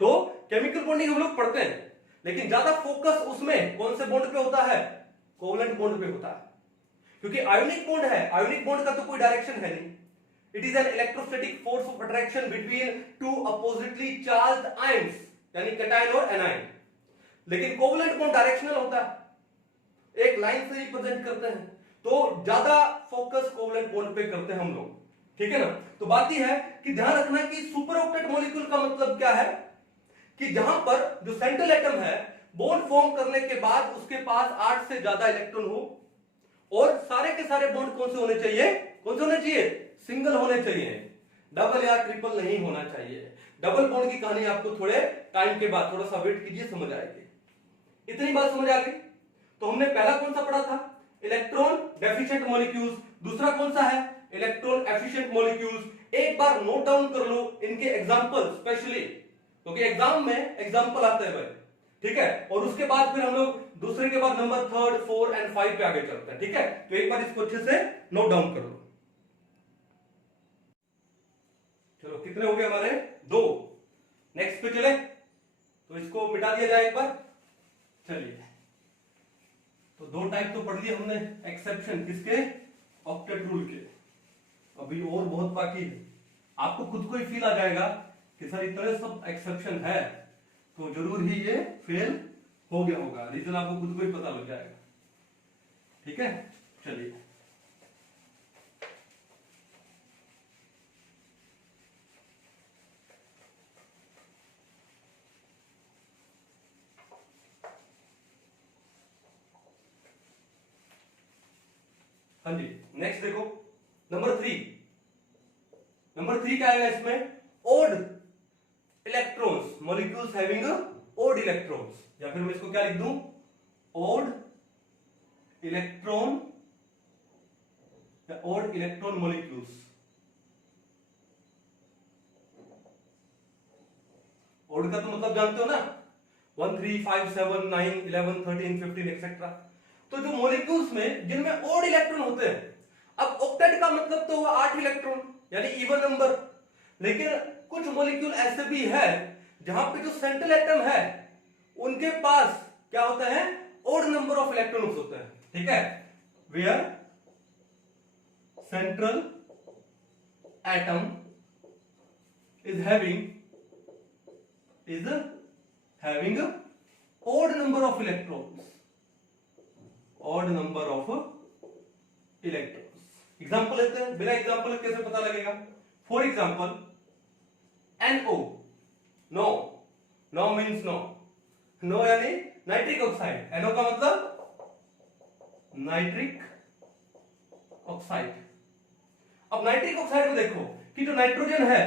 तो केमिकल बॉन्डिंग हम लोग पढ़ते हैं, लेकिन ज्यादा फोकस उसमें कौन से बॉन्ड पे होता है? कोवलेंट बॉन्ड पे होता है, क्योंकि आयोनिक बॉन्ड है, आयोनिक बॉन्ड का तो कोई डायरेक्शन है नहीं। It is an electrostatic force of attraction between two oppositely charged ions, यानी कैटायन और एनायन। लेकिन कोवलेंट बॉन्ड डायरेक्शनल होता है, एक लाइन से रिप्रेजेंट करते हैं, तो ज्यादा फोकस कोवलेंट बॉन्ड पे करते हैं हम लोग। ठीक है ना? तो बात यह है कि ध्यान रखना कि सुपर ऑक्टेट मॉलिक्यूल का मतलब क्या है कि जहां पर जो सेंट्रल एटम है बॉन्ड फॉर्म करने के बाद उसके पास 8 से ज्यादा इलेक्ट्रॉन हो, और सारे के सारे बॉन्ड कौन से होने चाहिए? कौन से होने चाहिए? सिंगल होने चाहिए, डबल या ट्रिपल नहीं होना चाहिए। डबल बॉन्ड की कहानी आपको थोड़े टाइम के बाद, थोड़ा सा वेट कीजिए, समझ आएगी। इतनी बात समझ आ गई? तो हमने पहला कौन सा पढ़ा था? Electron deficient molecules. दूसरा कौन सा है? Electron efficient molecules. एक बार नोट डाउन कर लो इनके एग्जांपल, स्पेशली क्योंकि एग्जाम में एग्जांपल आते हैं भाई। ठीक है, और उसके बाद फिर हम लोग दूसरे के बाद नंबर 3, 4 एंड 5 पे आगे चलते हैं। ठीक है, तो एक बार इसको अच्छे से नोट डाउन कर लो। चलो, कितने हो गए हमारे? 2। नेक्स्ट पे चले, तो इसको मिटा दिया जाए एक बार। चलिए, तो 2 टाइप तो पढ़ लिए हमने, एक्सेप्शन किसके? ऑक्टेट रूल के। अभी और बहुत बाकी है। आपको खुद को ही फील आ जाएगा कि सर इतने सब एक्सेप्शन है तो जरूर ही ये फेल हो गया होगा। रीजन आपको खुद को ही पता लग जाएगा। ठीक है, चलिए। हाँ जी, नेक्स्ट देखो, नंबर 3। नंबर 3 क्या आएगा इसमें? Odd electrons, molecules having odd electrons, या फिर मैं इसको क्या लिख दूं? ओड इलेक्ट्रॉन या ओड इलेक्ट्रॉन मॉलिक्यूल्स। ओड का तो मतलब जानते हो ना, 1, 3, 5, 7, 9, 11, 13, 15 एक्सेट्रा। तो जो मॉलिक्यूल्स में जिनमें ओड इलेक्ट्रॉन होते हैं, अब ऑक्टेट का मतलब तो हुआ 8 इलेक्ट्रॉन, यानी इवन नंबर। लेकिन कुछ मॉलिक्यूल ऐसे भी है जहां पे जो सेंट्रल एटम है उनके पास क्या होता है? ओड नंबर ऑफ इलेक्ट्रॉन्स होते हैं। ठीक है, where central atom is having odd number of electrons, odd number of electrons। Example लेते हैं, बिना एग्जांपल कैसे पता लगेगा? For example NO, no, no means no, no यानी नाइट्रिक ऑक्साइड। NO का मतलब नाइट्रिक ऑक्साइड। अब नाइट्रिक ऑक्साइड में देखो कि जो नाइट्रोजन है,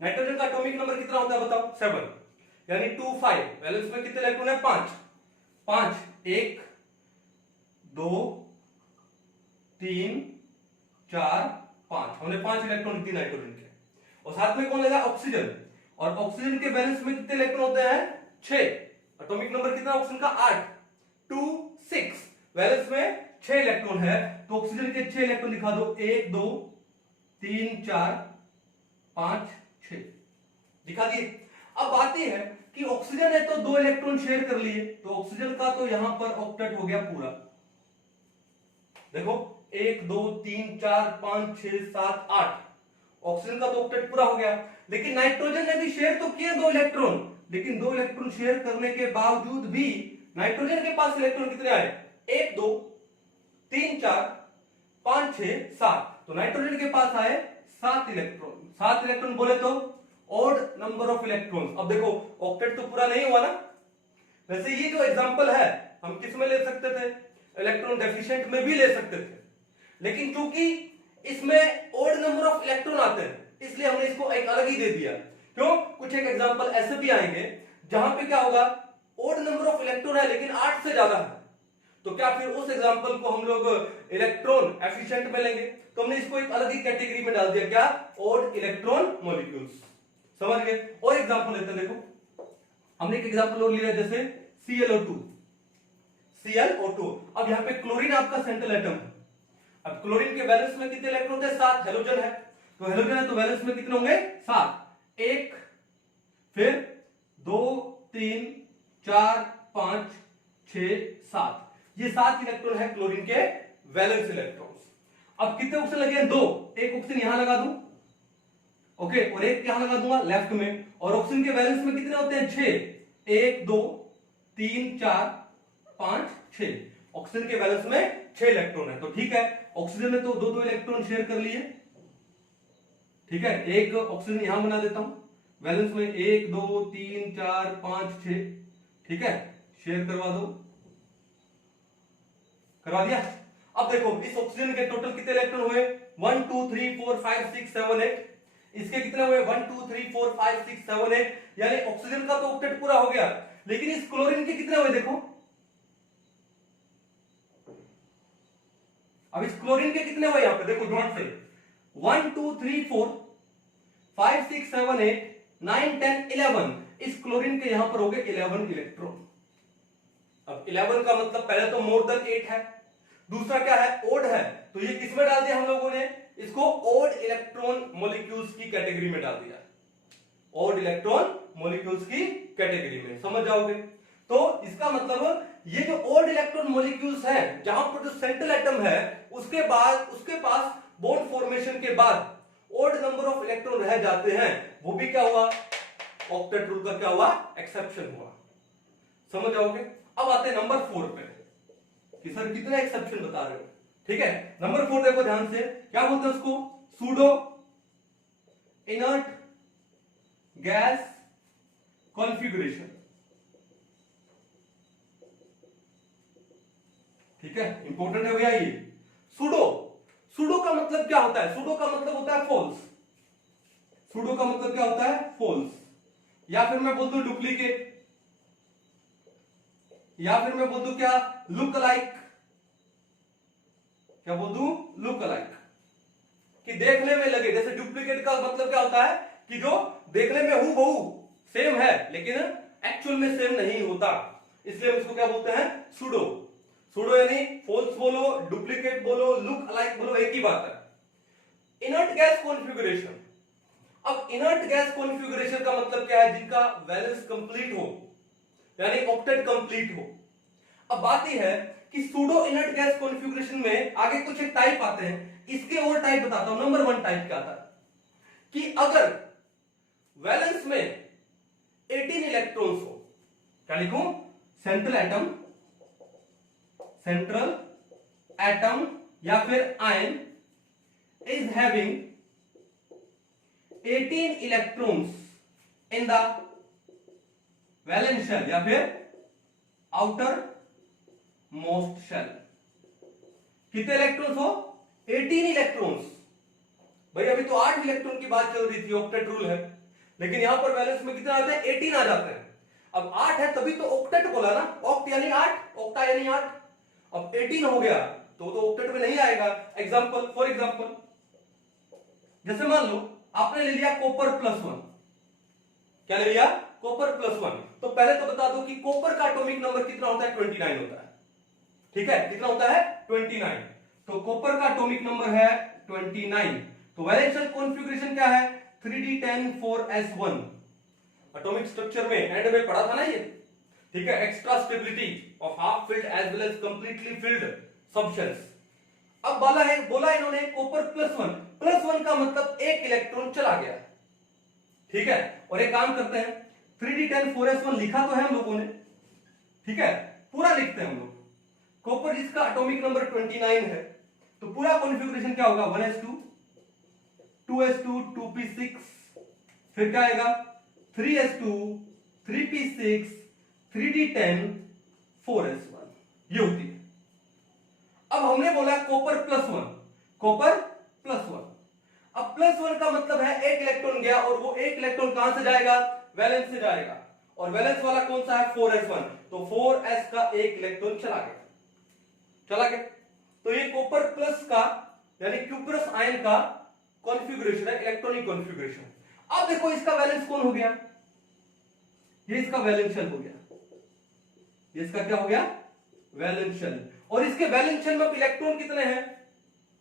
नाइट्रोजन का एटॉमिक नंबर कितना होता है बताओ? 7, यानी 2, 5। वैलेंस में कितने इलेक्ट्रॉन है? 5। 5, 1, 2, 3, 4, 5। हमने 5 इलेक्ट्रॉन लिख दिए नाइट्रोजन के। और साथ में कौन लेगा? ऑक्सीजन। और ऑक्सीजन के बैलेंस में कितने इलेक्ट्रॉन होते हैं? 6। एटॉमिक नंबर कितना ऑक्सीजन का? 8। 2, 6। वैलेंस में 6 इलेक्ट्रॉन है, तो ऑक्सीजन के 6 इलेक्ट्रॉन लिखा दो। 1, 2, 3, 4, 5, 6 दिखा दिए। अब बात यह है कि ऑक्सीजन है तो 2 इलेक्ट्रॉन शेयर कर लिए, तो ऑक्सीजन का तो यहां पर ऑक्टेट हो गया पूरा। देखो, 1, 2, 3, 4, 5, 6, 7, 8, ऑक्सीजन का तो ऑक्टेट पूरा हो गया। लेकिन नाइट्रोजन ने भी शेयर तो किए 2 इलेक्ट्रॉन, लेकिन 2 इलेक्ट्रॉन शेयर करने के बावजूद भी नाइट्रोजन के पास इलेक्ट्रॉन कितने आए? 1, 2, 3, 4, 5, 6, 7। तो नाइट्रोजन के पास आए 7 इलेक्ट्रॉन। 7 इलेक्ट्रॉन बोले तो ऑड नंबर ऑफ इलेक्ट्रॉन्स। अब देखो, ऑक्टेट तो पूरा नहीं हुआ ना। वैसे ये जो एग्जांपल है हम किस में ले सकते थे? इलेक्ट्रॉन डेफिशिएंट में भी ले सकते थे, लेकिन क्योंकि इसमें ओड नंबर ऑफ इलेक्ट्रॉन आते हैं, इसलिए हमने इसको एक अलग ही दे दिया। क्यों? कुछ एक एग्जांपल ऐसे भी आएंगे जहां पे क्या होगा, ओड नंबर ऑफ इलेक्ट्रॉन है लेकिन 8 से ज्यादा है, तो क्या फिर उस एग्जांपल को हम लोग इलेक्ट्रॉन एफिशिएंट में लेंगे? तो हमने इसको एक अलग ही कैटेगरी में डाल दिया, क्या? Odd electron molecules. समझ गए? और एग्जांपल लेते हैं, देखो हमने एक एग्जांपल और लिया जैसे ClO2। अब यहां पे क्लोरीन आपका सेंट्रल एटम है। अब क्लोरीन के वैलेंस में कितने इलेक्ट्रॉन थे? 7। हेलोजन है, तो हेलोजन है तो वैलेंस में कितने होंगे? 7। 1, फिर 2, 3, 4, 5, 6, 7, ये 7 इलेक्ट्रॉन है क्लोरीन के वैलेंस इलेक्ट्रॉन्स। अब कितने ऑक्सीजन लगे हैं? 2। एक ऑक्सीजन यहां लगा दूं, ओके, और एक यहां लगा दूंगा लेफ्ट में। और ऑक्सीजन के वैलेंस में कितने होते हैं? 6। 1, 2, 3, 4, 5, 6। ऑक्सीजन के वैलेंस में 6 इलेक्ट्रॉन है, तो ठीक है, ऑक्सीजन ने तो 2-2 इलेक्ट्रॉन शेयर कर लिए। ठीक है, एक ऑक्सीजन यहां बना देता हूं, वैलेंस में 1, 2, 3, 4, 5, 6। ठीक है, शेयर करवा दो, करवा दिया। अब देखो इस ऑक्सीजन के टोटल कितने इलेक्ट्रॉन हुए? 1, 2, 3, 4, 5, 6, 7, 8। इसके कितने हुए? 1, 2, 3, 4, 5, 6, 7, 8। यानी ऑक्सीजन का तो ऑक्टेट पूरा हो गया, लेकिन इस क्लोरीन के कितने हुए? देखो अब इस क्लोरीन के कितने हुए यहां पे? देखो ध्यान से, 1, 2, 3, 4, 5, 6, 7, 8, 9, 10, 11। इस क्लोरीन के यहां पर हो गए 11 इलेक्ट्रॉन। अब 11 का मतलब पहले तो मोर देन 8 है, दूसरा क्या है? ओड है, तो ये किसमें डाल दिया हम लोगों ने? इसको ओड इलेक्ट्रॉन मॉलिक्यूल्स की कैटेगरी में डाल दिया, ओड इलेक्ट्रॉन मॉलिक्यूल्स की कैटेगरी में। समझ जाओगे? तो इसका मतलब ये जो ओड इलेक्ट्रॉन मॉलिक्यूल्स हैं, जहां पर जो सेंट्रल एटम है उसके पास बॉन्ड फॉर्मेशन के बाद ओड नंबर ऑफ इलेक्ट्रॉन रह जाते हैं, वो भी क्या हुआ? ऑक्टेट रूल का क्या हुआ? एक्सेप्शन हुआ। समझ जाओगे? अब आते हैं नंबर 4 पे कि सर कितने एक्सेप्शन बता रहे हो। ठीक है, नंबर 4 देखो ध्यान से, क्या बोलते हैं उसको? Pseudo inert gas configuration. ठीक है, इंपॉर्टेंट है भैया ये। सूडो का मतलब क्या होता है? सूडो का मतलब होता है फॉल्स। सूडो का मतलब क्या होता है? फॉल्स। या फिर मैं बोल दूं डुप्लीकेट, या फिर मैं बोल दूं क्या? Look alike. क्या बोल दूं? लुक अलाइक, कि देखने में लगे। जैसे डुप्लीकेट का मतलब क्या होता है? कि जो देखने में हूबहू सेम है लेकिन एक्चुअल में सेम नहीं होता, इसलिए हम इसको क्या बोलते हैं? सूडो। सूडो यानी फॉल्स बोलो, डुप्लीकेट बोलो, लुक अलाइक बोलो, एक ही बात है। Inert gas configuration. अब इनर्ट गैस कॉन्फ़िगरेशन का मतलब क्या है? जिनका वैलेंस कंप्लीट हो, यानी ऑक्टेट कंप्लीट हो। अब बात यह है कि सूडो इनर्ट गैस कॉन्फ़िगरेशन में आगे कुछ एक टाइप आते हैं, इसके और टाइप बताता हूं। नंबर 1 टाइप क्या आता है कि अगर वैलेंस में 18 इलेक्ट्रॉन्स हो, क्या लिखूं? सेंट्रल एटम या फिर ion is having 18 electrons in the valence shell या फिर आउटर मोस्ट शेल। कितने इलेक्ट्रॉन्स हो? 18 इलेक्ट्रॉन्स। भाई अभी तो 8 इलेक्ट्रॉन की बात चल रही थी, ऑक्टेट रूल है, लेकिन यहां पर वैलेंस में कितने आते हैं? 18 आ जाते हैं। अब 8 है तभी तो ऑक्टेट बोला ना, ऑक्ट यानी 8, ऑक्टा यानी 8। अब 18 हो गया तो ऑक्टेट में नहीं आएगा। एग्जांपल, फॉर एग्जांपल, जैसे मान लो आपने ले लिया कॉपर +1। क्या ले लिया? कॉपर +1। तो पहले तो बता दो कि कॉपर का एटॉमिक नंबर कितना होता है? 29 होता है। ठीक है, कितना होता है? 29। तो कॉपर का एटॉमिक नंबर है 29। तो वैलेंस शेल कॉन्फ़िगरेशन क्या है? 3d10 4s1। एटॉमिक स्ट्रक्चर में एंड में पढ़ा था ना ये। ठीक है, extra stability of half filled as well as completely filled substance. अब बोला इन्होंने कॉपर +1 का मतलब एक इलेक्ट्रॉन चला गया। ठीक है, और एक काम करते हैं, 3d10 4s1 लिखा तो है हम लोगों ने, ठीक है, पूरा लिखते हैं हम लोग। कॉपर जिसका एटॉमिक नंबर 29 है, तो पूरा कॉन्फ़िगरेशन क्या होगा? 1s2 2s2 2p6, फिर क्या आएगा? 3s2 3p6 3d10 4s1, ये होती है। अब हमने बोला कॉपर +1, कॉपर +1। अब +1 का मतलब है एक इलेक्ट्रॉन गया और वो एक इलेक्ट्रॉन कहां से जाएगा, वैलेंस से जाएगा, और वैलेंस वाला कौन सा है 4s1, तो 4s का एक इलेक्ट्रॉन चला गया, चला गया। तो ये कॉपर प्लस का यानी क्यूप्रस आयन का कॉन्फ़िगरेशन है, इलेक्ट्रॉनिक कॉन्फ़िगरेशन। अब देखो इसका वैलेंस कौन हो गया, ये इसका वैलेंस शेल हो गया, ये इसका क्या हो गया, वैलेंस शेल। और इसके वैलेंस शेल में इलेक्ट्रॉन कितने हैं,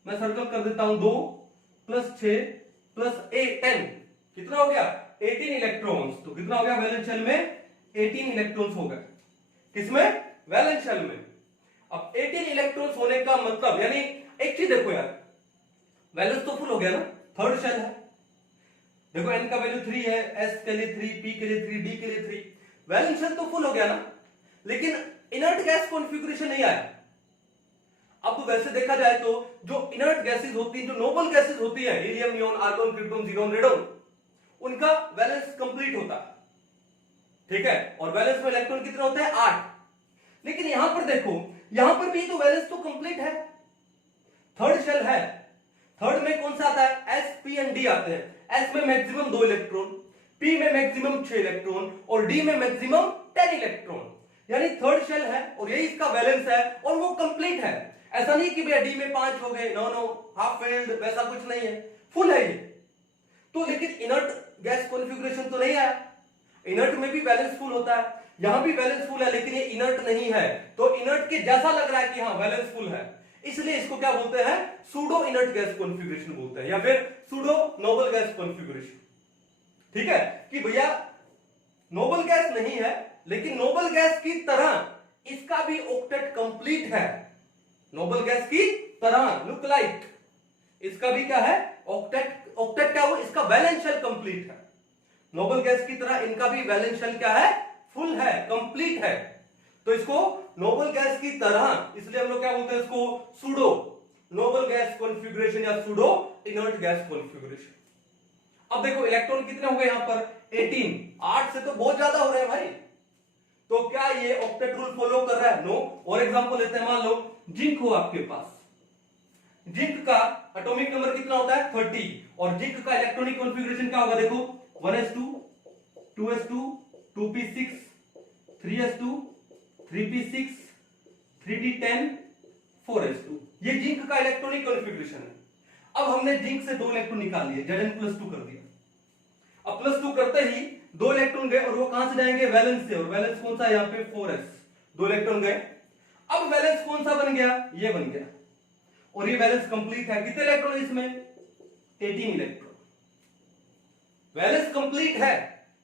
मैं सर्कल कर देता हूं, 2 + 6 + 8 10, कितना हो गया 18 इलेक्ट्रॉन्स। तो कितना हो गया वैलेंस शेल में 18 इलेक्ट्रॉन्स हो गए, किसमें, वैलेंस शेल में। अब 18 इलेक्ट्रॉन्स होने का मतलब यानी एक चीज देखो यार, वैलेंस तो फुल हो गया ना, थर्ड शेल है, देखो n का वैल्यू 3 है, s के लिए 3, p के लिए 3, d के लिए 3, वैलेंस शेल तो फुल हो गया ना, लेकिन इनर्ट गैस कॉन्फ़िगरेशन नहीं आया। अब वैसे देखा जाए तो जो इनर्ट गैसेस होती हैं, जो नोबल गैसेस होती हैं, हीलियम, नियोन, आर्गन, क्रिप्टोन, जीरोन, रेडोन, उनका वैलेंस कंप्लीट होता है, ठीक है, और वैलेंस में इलेक्ट्रॉन कितने होते हैं 8। लेकिन यहां पर देखो, यहां पर भी तो वैलेंस तो कंप्लीट है, थर्ड शेल है, थर्ड में कौन सा आता है, s p एंड d आते हैं। s में मैक्सिमम 2 इलेक्ट्रॉन, p में मैक्सिमम 6 इलेक्ट्रॉन और d में मैक्सिमम 10 इलेक्ट्रॉन, यानी थर्ड शेल है और यही इसका वैलेंस है और वो कंप्लीट है। ऐसा नहीं कि भैया d में 5 हो गए, नो नो हाफ फिल्ड, वैसा कुछ नहीं है, फुल है ये तो। लेकिन इनर्ट गैस कॉन्फ़िगरेशन तो नहीं आया, इनर्ट में भी वैलेंस फुल होता है, यहां भी वैलेंस फुल है, लेकिन ये इनर्ट नहीं है, तो इनर्ट के जैसा लग रहा है कि हाँ वैलेंस फुल है, इसलिए इसको क्या बोलते हैं, सूडो इनर्ट गैस कॉन्फ़िगरेशन बोलते हैं, या फिर सूडो नोबल गैस कॉन्फ़िगरेशन। ठीक है, कि भैया नोबल गैस नहीं है, लेकिन नोबल गैस की तरह इसका भी ऑक्टेट कंप्लीट है, नोबल गैस की तरह लुक लाइक, इसका भी क्या है ऑक्टेट, ऑक्टेट क्या हो, इसका वैलेंस शेल कंप्लीट है, नोबल गैस की तरह इनका भी वैलेंस शेल क्या है, फुल है, कंप्लीट है, तो इसको नोबल गैस की तरह, इसलिए हम लोग क्या बोलते हैं इसको, सूडो नोबल गैस कॉन्फ़िगरेशन या सूडो इनर्ट गैस कॉन्फ़िगरेशन। अब देखो इलेक्ट्रॉन कितने हो गए यहां पर 18, 8 से तो बहुत ज्यादा हो रहे हैं भाई, तो क्या ये ऑक्टेट रूल फॉलो कर रहा है, नो। और एग्जांपल लेते हैं, मान लो जिंक हो आपके पास, जिंक का एटॉमिक नंबर कितना होता है 30, और जिंक का इलेक्ट्रॉनिक कॉन्फ़िगरेशन क्या होगा, देखो 1s2 2s2 2p6 3s2 3p6 3d10 4s2, ये जिंक का इलेक्ट्रॉनिक कॉन्फ़िगरेशन है। अब हमने जिंक से 2 इलेक्ट्रॉन निकाल लिए, Zn+2 कर दिया, अब +2 करते ही 2 इलेक्ट्रॉन गए और वो कहां से जाएंगे, वैलेंस से, और वैलेंस कौन सा है यहां पे 4s, 2 इलेक्ट्रॉन गए। अब वैलेंस कौन सा बन गया, ये बन गया, और ये वैलेंस कंप्लीट है, कितने इलेक्ट्रॉन इसमें 18 इलेक्ट्रॉन, वैलेंस कंप्लीट है,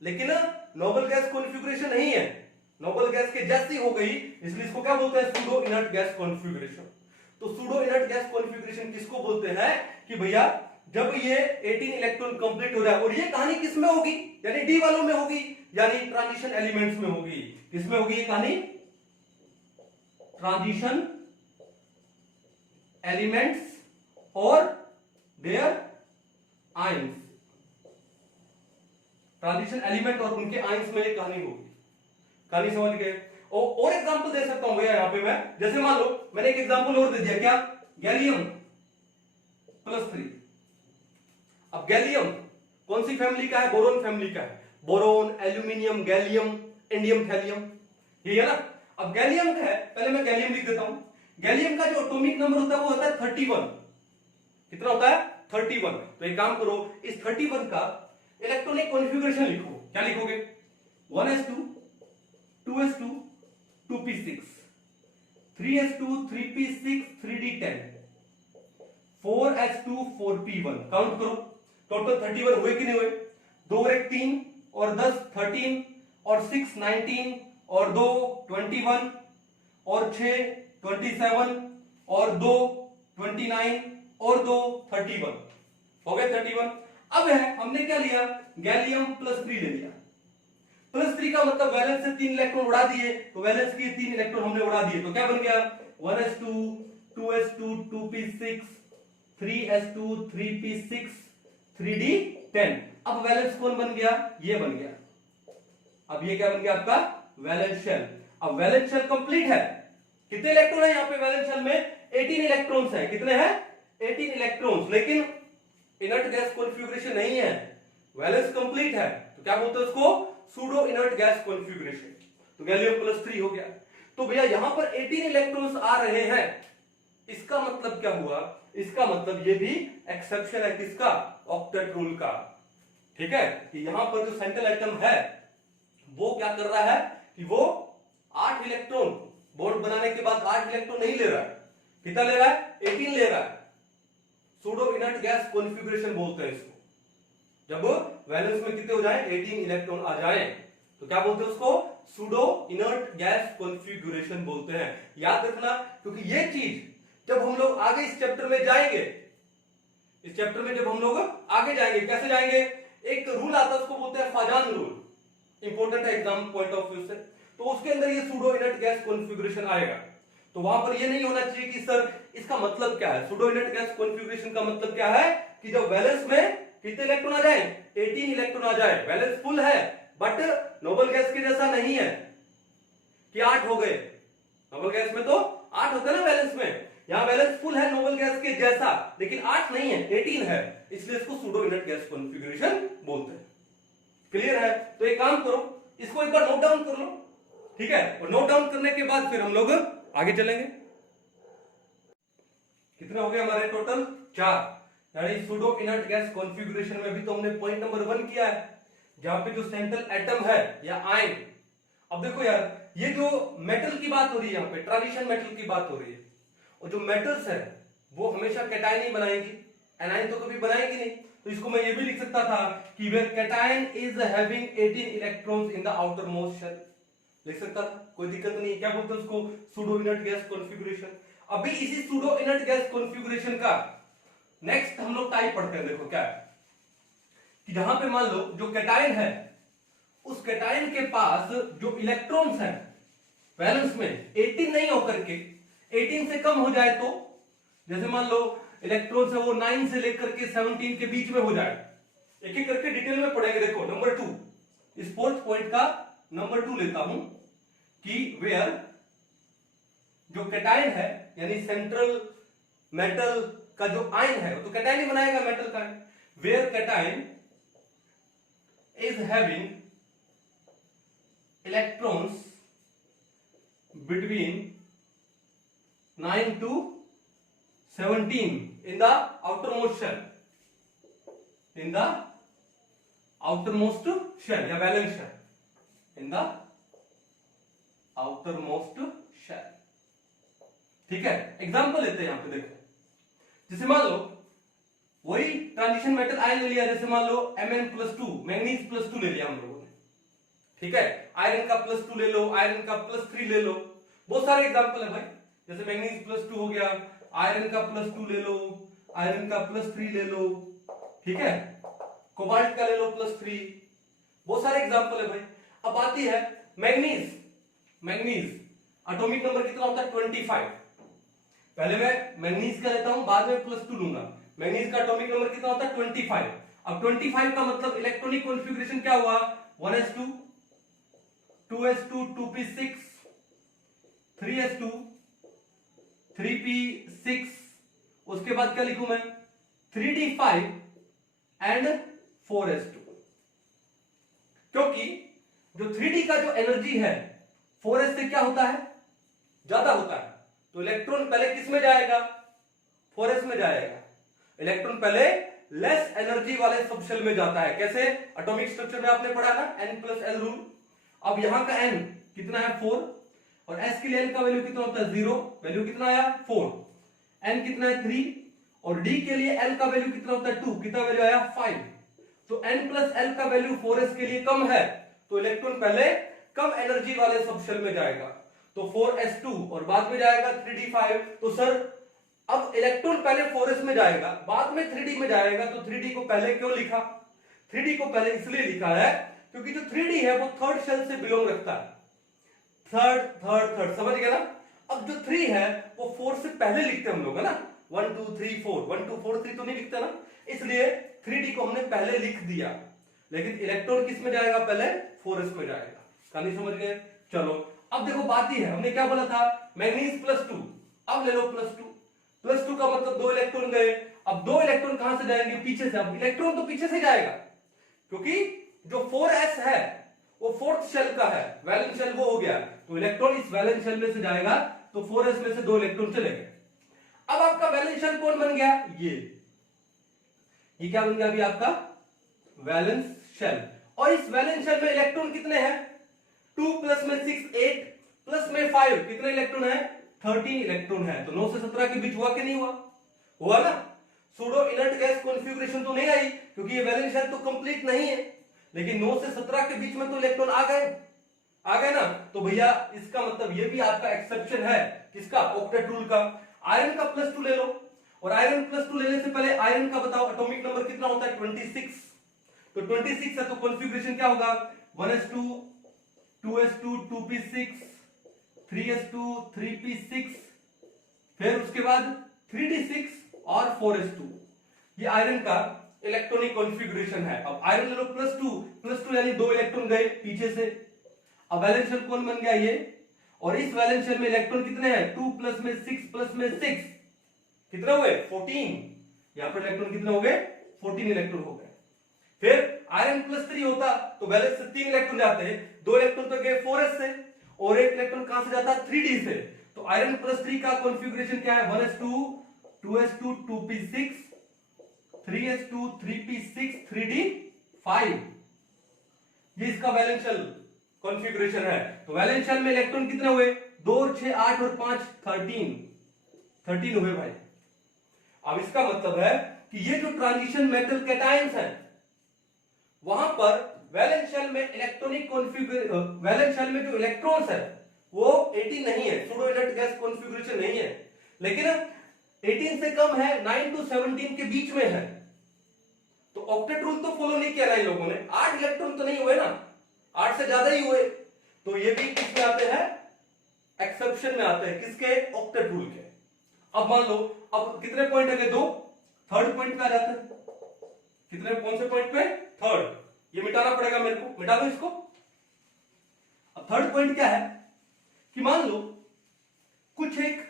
लेकिन नोबल गैस कॉन्फ़िगरेशन नहीं है, नोबल गैस के जैसी हो गई, इसलिए इसको क्या बोलते हैं, सूडो इनर्ट गैस कॉन्फ़िगरेशन। तो सूडो इनर्ट गैस कॉन्फ़िगरेशन किसको बोलते हैं कि भैया जब ये 18 इलेक्ट्रॉन कंप्लीट हो जाए, और ये कहानी किसमें होगी, यानी डी वालों में होगी, यानी ट्रांजिशन एलिमेंट्स में होगी, किसमें होगी ये कहानी, ट्रांजिशन एलिमेंट्स और देयर आयंस, ट्रांजिशन एलिमेंट और उनके आयंस में ये कहानी होगी, कहानी समझ गए। और एग्जांपल दे सकता हूं भैया यहां पे मैं, जैसे मान लो मैंने एक एग्जांपल और दे दिया, क्या, गैलियम +3। अब गैलियम कौन सी फैमिली का है, बोरोन फैमिली का है, boron, aluminium, gallium, indium, thallium, ये है ना। अब गैलियम का है, पहले मैं गैलियम लिख देता हूं, गैलियम का जो एटॉमिक नंबर होता है वो होता है 31, कितना होता है 31। तो एक काम करो, इस 31 का इलेक्ट्रॉनिक कॉन्फ़िगरेशन लिखो, क्या लिखोगे, 1s2 2s2 2p6 3s2 3p6 3d10 4s2 4p1, count करो, टोटल 31 हुए कि नहीं हुए, 2 और 1 3 और 10 13 और 6 19 और 2 21 और 6 27 और 2 29 और 2 31, हो गए 31। अब है हमने क्या लिया, गैलियम +3 ले लिया, +3 का मतलब वैलेंस से 3 इलेक्ट्रॉन उड़ा दिए, तो वैलेंस के 3 इलेक्ट्रॉन हमने उड़ा दिए, तो क्या बन गया 1s2 2s2 2p6 3s2 3p6 3d10। अब वैलेंस कौन बन गया, ये बन गया, अब ये क्या बन गया आपका वैलेंस शेल। अब वैलेंस शेल कंप्लीट है, कितने इलेक्ट्रॉन है यहाँ पे वैलेंस शेल में 18 इलेक्ट्रॉन्स है, कितने हैं 18 इलेक्ट्रॉन्स, लेकिन इनर्ट गैस कॉन्फ़िगरेशन नहीं है, वैलेंस कंप्लीट है, तो क्या बोलते हैं उसको? Pseudo inert gas configuration. तो गैलियम +3 हो गया। तो भैया यहां पर 18 इलेक्ट्रॉन्स आ रहे हैं, इसका मतलब क्या हुआ? इसका मतलब ये भी एक्सेप्शन है किसका? ऑक्टेट रूल का। ठीक है, कि यहां पर जो सेंट्रल एटम है वो क्या कर रहा है कि वो 8 इलेक्ट्रॉन बॉन्ड बनाने के बाद 8 इलेक्ट्रॉन नहीं ले रहा है, कितना ले रहा है? 18 ले रहा है। सूडो इनर्ट गैस कॉन्फ़िगरेशन बोलते हैं इसको। जब वैलेंस में कितने हो जाए? 18 इलेक्ट्रॉन आ जाए, तो क्या बोलते हैं उसको? सूडो इनर्ट गैस कॉन्फ़िगरेशन बोलते हैं। याद रखना, क्योंकि ये चीज जब हम लोग आगे इस चैप्टर में जाएंगे, इस चैप्टर में जब हम लोग आगे जाएंगे, कैसे जाएंगे? एक रूल आता है, उसको बोलते हैं फाजान रूल, इंपॉर्टेंट है एग्जाम पॉइंट ऑफ व्यू से। तो उसके अंदर ये सूडो इनर्ट गैस कॉन्फ़िगरेशन आएगा। तो वहां पर ये नहीं होना चाहिए कि सर इसका मतलब क्या है? सूडो इनर्ट गैस कॉन्फ़िगरेशन का मतलब क्या है कि जब वैलेंस में कितने इलेक्ट्रॉन आ जाए? 18 इलेक्ट्रॉन आ जाए। वैलेंस फुल है बट नोबल गैस के जैसा नहीं है कि 8 हो गए। नोबल गैस में तो 8 होते हैं ना वैलेंस में, यहां बैलेंस फुल है नोबल गैस के जैसा, लेकिन 8 नहीं है, 18 है, इसलिए इसको सूडो इनर्ट गैस कॉन्फ़िगरेशन बोलते हैं। क्लियर है? तो एक काम करो, इसको एक बार नोट डाउन कर लो, ठीक है? और नोट डाउन करने के बाद फिर हम लोग आगे चलेंगे। कितने हो गए हमारे टोटल? 4। यानी सूडो इनर्ट गैस कॉन्फ़िगरेशन में भी तो हमने पॉइंट नंबर 1 किया है, जहां पे जो सेंट्रल एटम है या आयन। अब देखो यार, ये जो मेटल की बात हो रही है, यहां पे ट्रांजिशन मेटल की बात हो रही है, और जो मेटल्स है वो हमेशा कैटायन ही बनाएंगी, एनायन तो कभी बनाएंगी नहीं। तो इसको मैं ये भी लिख सकता था कि where cation is having 18 electrons in the outermost shell, लिख सकता था, कोई दिक्कत नहीं। क्या बोलते हैं उसको? Pseudo inert gas configuration. अभी इसी सूडो इनर्ट गैस कॉन्फ़िगरेशन का नेक्स्ट हम लोग टाइप पढ़ते हैं। देखो क्या है कि जहां पे मान लो जो कैटायन है, उस कैटायन के पास जो इलेक्ट्रॉन्स हैं वैलेंस में 18 नहीं होकर के 18 से कम हो जाए, तो जैसे मान लो इलेक्ट्रॉन्स है वो 9 से लेकर के 17 के बीच में हो जाए, एक एक करके डिटेल में पढ़ेंगे। देखो नंबर 2, इस फोर्थ पॉइंट का नंबर 2 लेता हूं कि वेयर जो कैटायन है यानी सेंट्रल मेटल का जो आयन है, तो कैटायन ही बनाएगा मेटल का, where cation is having electrons between 9 to 17 in the outermost shell, in the outermost shell या valence shell, in the outermost shell। ठीक है, एग्जांपल लेते हैं यहां पे। देखो जैसे मान लो वही ट्रांजिशन मेटल आयन ले लिया, जैसे मान लो Mn+2 मैंगनीज +2 ले लिया हम लोगों ने, ठीक है? आयरन का +2 ले लो, आयरन का +3 ले लो, बहुत सारे एग्जांपल है भाई। जैसे मैंगनीज +2 हो गया, आयरन का +2 ले लो, आयरन का +3 ले लो, ठीक है? कोबाल्ट का ले लो +3, बहुत सारे एग्जांपल है भाई। अब आती है मैंगनीज। मैंगनीज एटॉमिक नंबर कितना होता है? 25। पहले मैं मैंगनीज का लेता हूं, बाद में +2 लूंगा। मैंगनीज का एटॉमिक नंबर कितना होता है? 25। अब 25 का मतलब इलेक्ट्रॉनिक कॉन्फ़िगरेशन क्या हुआ? 1s2 2s2 2p6 3s2 3p6, उसके बाद क्या लिखूं मैं? 3d5 and 4s2। क्योंकि जो 3d का जो एनर्जी है 4s से क्या होता है? ज्यादा होता है, तो इलेक्ट्रॉन पहले किस में जाएगा? 4s में जाएगा। इलेक्ट्रॉन पहले लेस एनर्जी वाले सबशेल में जाता है। कैसे? एटॉमिक स्ट्रक्चर में आपने पढ़ा ना, n+l रूल। अब यहां का n कितना है? 4, और s के लिए n का वैल्यू कितना होता है? 0, वैल्यू कितना आया? 4। n कितना है? 3, और d के लिए l का वैल्यू कितना होता है? 2, कितना वैल्यू आया? 5। तो n+l का वैल्यू 4s के लिए कम है, तो इलेक्ट्रॉन पहले कम एनर्जी वाले सबशेल में जाएगा, तो 4s2, और बाद में जाएगा 3d5। तो सर अब इलेक्ट्रॉन पहले 4s में जाएगा, बाद में 3d में जाएगा, तो 3d को पहले क्यों लिखा? 3d को पहले इसलिए लिखा है क्योंकि जो 3d है वो थर्ड शेल से बिलोंग रखता है। थर्ड, समझ गया ना? अब जो 3 है वो 4 से पहले लिखते हैं हम लोग, है ना? 1 2 3 4, 1 2 4 3 तो नहीं लिखते ना, इसलिए 3d को हमने पहले लिख दिया। लेकिन इलेक्ट्रॉन किस में जाएगा? पहले 4s में जाएगा। कहानी समझ गए? चलो अब देखो बात ही है, हमने क्या बोला था? मैंगनीज +2, अब ले लो +2, +2 का मतलब 2 इलेक्ट्रॉन गए। अब 2 इलेक्ट्रॉन कहां से जाएंगे? पीछे से। अब इलेक्ट्रॉन तो पीछे से जाएगा, क्योंकि जो 4s है वो फोर्थ शेल का है, वैलेंस शेल वो हो गया, तो इलेक्ट्रॉन इस वैलेंस शेल में से जाएगा, तो 4s में से 2 इलेक्ट्रॉन चले गए। अब आपका वैलेंस शेल कौन बन गया? ये क्या बन गया अभी आपका? Valence shell. और इस वैलेंस शेल में इलेक्ट्रॉन कितने हैं? 2 प्लस में 6 8 प्लस में 5 कितने इलेक्ट्रॉन है? 13 इलेक्ट्रॉन है। तो 9 से 17 के बीच हुआ कि नहीं हुआ? हुआ ना। सूडो इनर्ट गैस कॉन्फ़िगरेशन तो नहीं आई, क्योंकि ये वैलेंस शेल तो कंप्लीट नहीं है, लेकिन 9 से 17 के बीच में तो इलेक्ट्रॉन आ गए ना। तो भैया इसका मतलब ये भी आपका एक्सेप्शन है, किसका? ऑक्टेट रूल का। आयरन का +2 ले लो, और आयरन +2 लेने से पहले आयरन का बताओ एटॉमिक नंबर कितना होता है? 26। तो 26 है, तो कॉन्फ़िगरेशन क्या होगा? 1s2 2s2 2p6 3s2 3p6, फिर उसके बाद 3d6 और 4s2। ये आयरन का इलेक्ट्रॉनिक कॉन्फ़िगरेशन है। अब आयरन ले लो +2 यानी 2 इलेक्ट्रॉन गए पीछे से। अब वैलेंस शेल कौन बन गया? ये। और इस वैलेंस शेल में इलेक्ट्रॉन कितने हैं? 2 प्लस में 6 प्लस में 6 कितने हुए? 14। यहां पर इलेक्ट्रॉन कितने हो गए? 14 इलेक्ट्रॉन हो गए। फिर आयरन +3 होता तो वैलेंस से 3 इलेक्ट्रॉन जाते हैं, 2 इलेक्ट्रॉन तो गए 4s से, और 1 इलेक्ट्रॉन कहां से जाता? 3d से। तो आयरन +3 का कॉन्फ़िगरेशन क्या है? 1s2 2s2 2p6 3s2 3p6 3d5। ये इसका वैलेंस शेल कॉन्फ़िगरेशन है। तो वैलेंस शेल में इलेक्ट्रॉन कितने हुए? 2 और 6 8 और 5 13 हुए भाई। अब इसका मतलब है कि ये जो ट्रांजिशन मेटल कैटायंस है, वहां पर वैलेंस शेल में इलेक्ट्रॉनिक कॉन्फ़िगरेशन, वैलेंस शेल में जो इलेक्ट्रॉन्स है वो 18 नहीं है, सूडो इनर्ट गैस कॉन्फ़िगरेशन नहीं है, लेकिन 18 से कम है, 9 to 17 के बीच में है। तो ऑक्टेट रूल तो फॉलो नहीं किया ना इन लोगों ने, 8 इलेक्ट्रॉन तो नहीं हुए ना, 8 से ज्यादा ही हुए। तो ये भी किसमें आते हैं? एक्सेप्शन में आते हैं, किसके? ऑक्टेट रूल के। अब मान लो, अब कितने पॉइंट है? 2। थर्ड पॉइंट पे आ जाते हैं। कितने? कौन से पॉइंट पे? थर्ड। ये मिटाना पड़ेगा मेरे को, मिटा दो इसको। अब थर्ड पॉइंट क्या है कि मान लो कुछ एक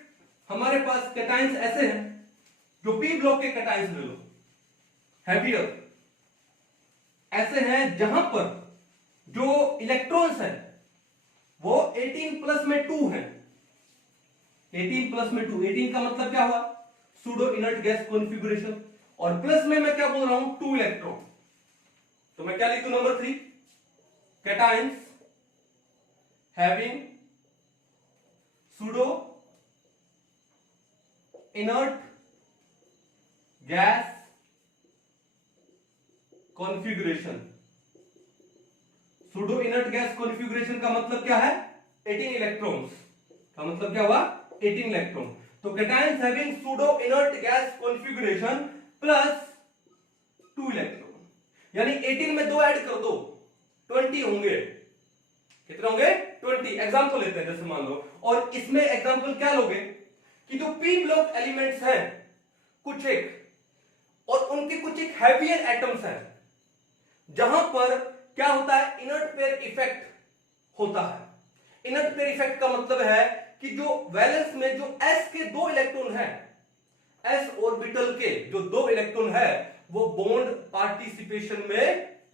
हमारे पास कैटायंस ऐसे हैं, जो पी ब्लॉक के कैटायंस ले लो, हैवियर ऐसे हैं, जहां पर जो इलेक्ट्रॉन्स है वो 18 प्लस में 2 है। 18 प्लस में 2, 18 का मतलब क्या हुआ? Pseudo inert gas configuration. और प्लस में मैं क्या बोल रहा हूं? 2 इलेक्ट्रॉन। तो मैं क्या लिखूं? Number 3, cations having pseudo inert gas configuration. Pseudo inert gas configuration का मतलब क्या है? 18 इलेक्ट्रॉन्स का मतलब क्या हुआ? 18 इलेक्ट्रॉन। तो cations having pseudo inert gas configuration plus 2 electron, यानी 18 में 2 ऐड कर दो, 20 होंगे। कितने होंगे? 20। एग्जांपल लेते हैं, जैसे मान लो, और इसमें एग्जांपल क्या लोगे कि जो पी ब्लॉक एलिमेंट्स हैं कुछ एक, और उनके कुछ एक हैवियर एटम्स हैं, जहां पर क्या होता है? इनर्ट पेयर इफेक्ट होता है। इनर्ट पेयर इफेक्ट का मतलब है कि जो वैलेंस में जो s के 2 इलेक्ट्रॉन हैं, s ऑर्बिटल के जो 2 इलेक्ट्रॉन है, वो बॉन्ड पार्टिसिपेशन में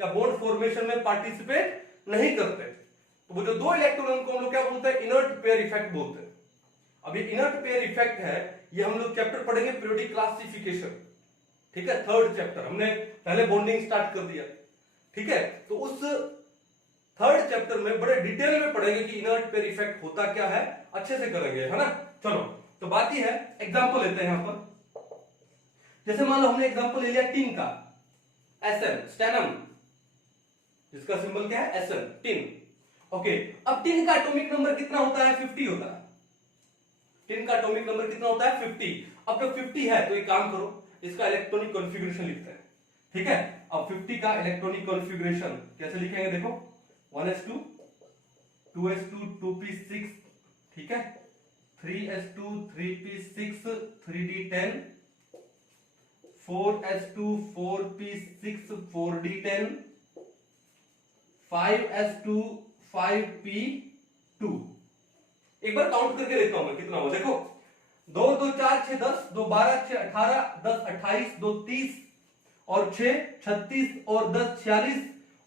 या बॉन्ड फॉर्मेशन में पार्टिसिपेट नहीं करते। तो वो जो 2 इलेक्ट्रॉन, उनको हम लोग क्या बोलते हैं? इनर्ट पेयर इफेक्ट बोलते हैं। अब ये इनर्ट पेयर इफेक्ट है, ये हम लोग चैप्टर पढ़ेंगे पीरियोडिक क्लासिफिकेशन, ठीक है? थर्ड चैप्टर, हमने पहले बॉन्डिंग स्टार्ट कर दिया, ठीक है? तो उस थर्ड चैप्टर में बड़े डिटेल में पढ़ेंगे कि इनर्ट पेयर इफेक्ट होता क्या है, अच्छे से करेंगे, है ना? चलो, तो बात ही है, एग्जांपल लेते हैं यहां पर। जैसे मान लो हमने एग्जांपल ले लिया टिन का, एसएन, स्टेनम, जिसका सिंबल क्या है? SN, tin. ओके, अब टिन का एटॉमिक नंबर कितना होता है? 50 होता है। टिन का एटॉमिक नंबर कितना होता है? 50। अब जब 50 है तो एक काम करो, इसका इलेक्ट्रॉनिक कॉन्फ़िगरेशन लिखते हैं, ठीक है? अब 50 का इलेक्ट्रॉनिक कॉन्फ़िगरेशन कैसे लिखेंगे? देखो, 1s2 2s2 2p6, ठीक है, 3s2 3p6 3d10, 4s2 4p6 4d10, 5s2 5p2। एक बार काउंट करके देखता हूं मैं कितना हुआ। देखो, 2 2 4 6 10, 2 12 6 18, 10 28, 2 30 और 6 36 और 10 46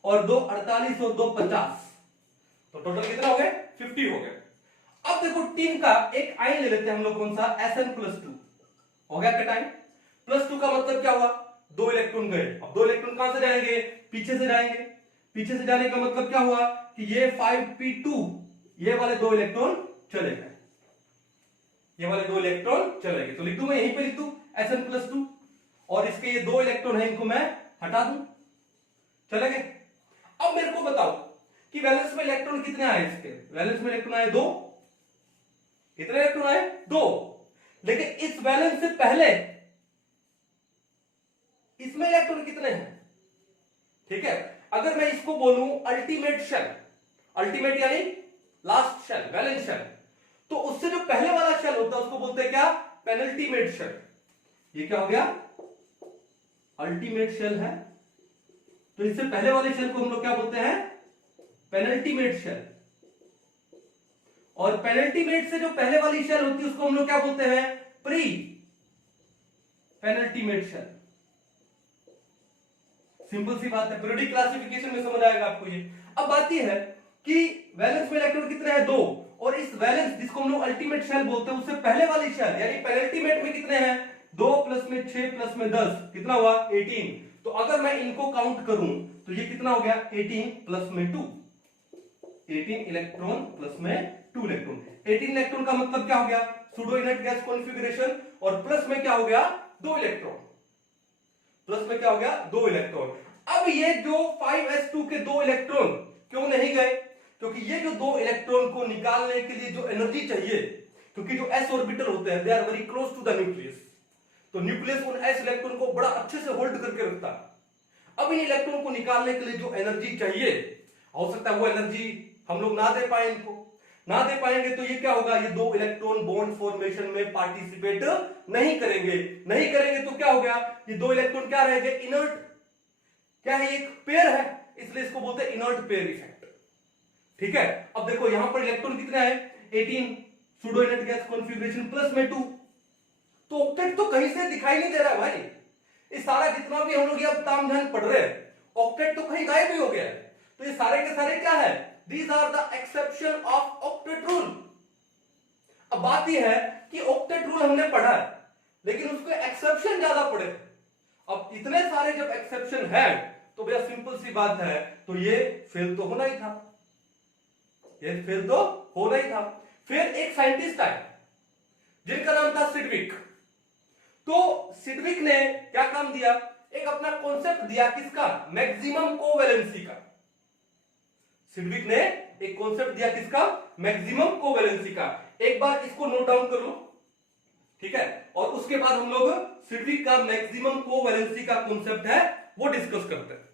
और 2 48 और 2 50। तो टोटल कितना हो गए? 50 हो गए। अब देखो टीम का एक आयन ले लेते हैं हम लोग, कौन सा? Sn+2। हो गया कट आयन। +2 का मतलब क्या हुआ? 2 इलेक्ट्रॉन गए। अब 2 इलेक्ट्रॉन कहां से जाएंगे? पीछे से जाएंगे। पीछे से जाने का मतलब क्या हुआ कि ये 5p2 ये वाले 2 इलेक्ट्रॉन चले गए, ये वाले 2 इलेक्ट्रॉन चले गए। तो लिख दूं, मैं यहीं पे लिख दूं Sn+2 और इसके ये 2 इलेक्ट्रॉन है, इनको मैं हटा दूं, चले गए। अब मेरे को बताओ कि वैलेंस में इलेक्ट्रॉन कितने आए? इसके वैलेंस में इलेक्ट्रॉन आए 2। कितने इलेक्ट्रॉन आए? 2। लेकिन इस वैलेंस से पहले इसमें इलेक्ट्रॉन कितने हैं? ठीक है, अगर मैं इसको बोलूं अल्टीमेट शेल, अल्टीमेट यानी लास्ट शेल, वैलेंस शेल, तो उससे जो पहले वाला शेल होता है उसको बोलते हैं क्या? Penultimate shell. ये क्या हो गया? अल्टीमेट शेल है, तो इससे पहले वाले शेल को हम लोग क्या बोलते हैं? Penultimate shell. और पेनल्टीमेट से जो पहले वाली शेल होती है उसको हम लोग क्या बोलते हैं? Pre penultimate shell. सिंपल सी बात है, पीरियोडिक क्लासिफिकेशन में समझ आएगा आपको ये। अब बात यह है कि वैलेंस में इलेक्ट्रॉन कितने हैं? 2। और इस वैलेंस जिसको हम लोग अल्टीमेट शेल बोलते हैं उससे पहले वाली शेल यानी पेनल्टीमेट में कितने हैं? 2 प्लस में 6 प्लस में 10, कितना हुआ? 18। तो अगर मैं इनको काउंट करूं तो ये कितना हो गया? 18 प्लस में 2, 18 इलेक्ट्रॉन प्लस में 2 इलेक्ट्रॉन। 18 इलेक्ट्रॉन का मतलब क्या हो गया? Pseudo inert gas configuration. और प्लस में क्या हो गया? 2 इलेक्ट्रॉन। प्लस में क्या हो गया? 2 इलेक्ट्रॉन। अब ये जो 5s2 के 2 इलेक्ट्रॉन क्यों नहीं गए? क्योंकि ये जो 2 इलेक्ट्रॉन को निकालने के लिए जो एनर्जी चाहिए, क्योंकि जो s ऑर्बिटल होते हैं they are very close to the nucleus, तो न्यूक्लियस उन s इलेक्ट्रॉन को बड़ा अच्छे से होल्ड करके रखता है। अब इन इलेक्ट्रॉन को निकालने के लिए जो एनर्जी चाहिए, हो सकता है वो एनर्जी हम लोग ना दे पाए, इनको ना दे पाएंगे तो ये क्या होगा? ये 2 इलेक्ट्रॉन बॉन्ड फॉर्मेशन में पार्टिसिपेट नहीं करेंगे। नहीं करेंगे तो क्या हो गया? ये 2 इलेक्ट्रॉन क्या रहेंगे? इनर्ट। क्या है? एक पेयर है, इसलिए इसको बोलते हैं इनर्ट पेयर इफेक्ट। ठीक है, अब देखो यहां पर इलेक्ट्रॉन कितने हैं? 18 pseudo inert gas configuration plus में 2। तो ऑक्टेट तो कहीं से दिखाई नहीं दे रहा भाई। इस सारा जितना भी हम लोग ये ताम झाम पढ़ रहे हैं, ऑक्टेट तो कहीं गायब ही हो गया है। तो ये सारे के सारे क्या है? These are the exception of octet rule। अब बात यह है कि ऑक्टेट रूल हमने पढ़ा है, लेकिन उसके एक्सेप्शन ज्यादा पड़े। अब इतने सारे जब एक्सेप्शन है तो भैया सिंपल सी बात है, तो ये फेल तो होना ही था, ये फेल तो होना ही था। फिर एक साइंटिस्ट आए जिनका नाम था सिडविक। तो सिडविक ने क्या काम दिया? एक अपना कॉन्सेप्ट दिया, किसका? मैक्सिमम कोवैलेंसी का। सिडविक ने एक कॉन्सेप्ट दिया, किसका? मैक्सिमम कोवैलेंसी का। एक बार इसको नोट डाउन कर लो, ठीक है, और उसके बाद हम लोग सिडविक का मैक्सिमम कोवैलेंसी का कॉन्सेप्ट है वो डिस्कस करते हैं।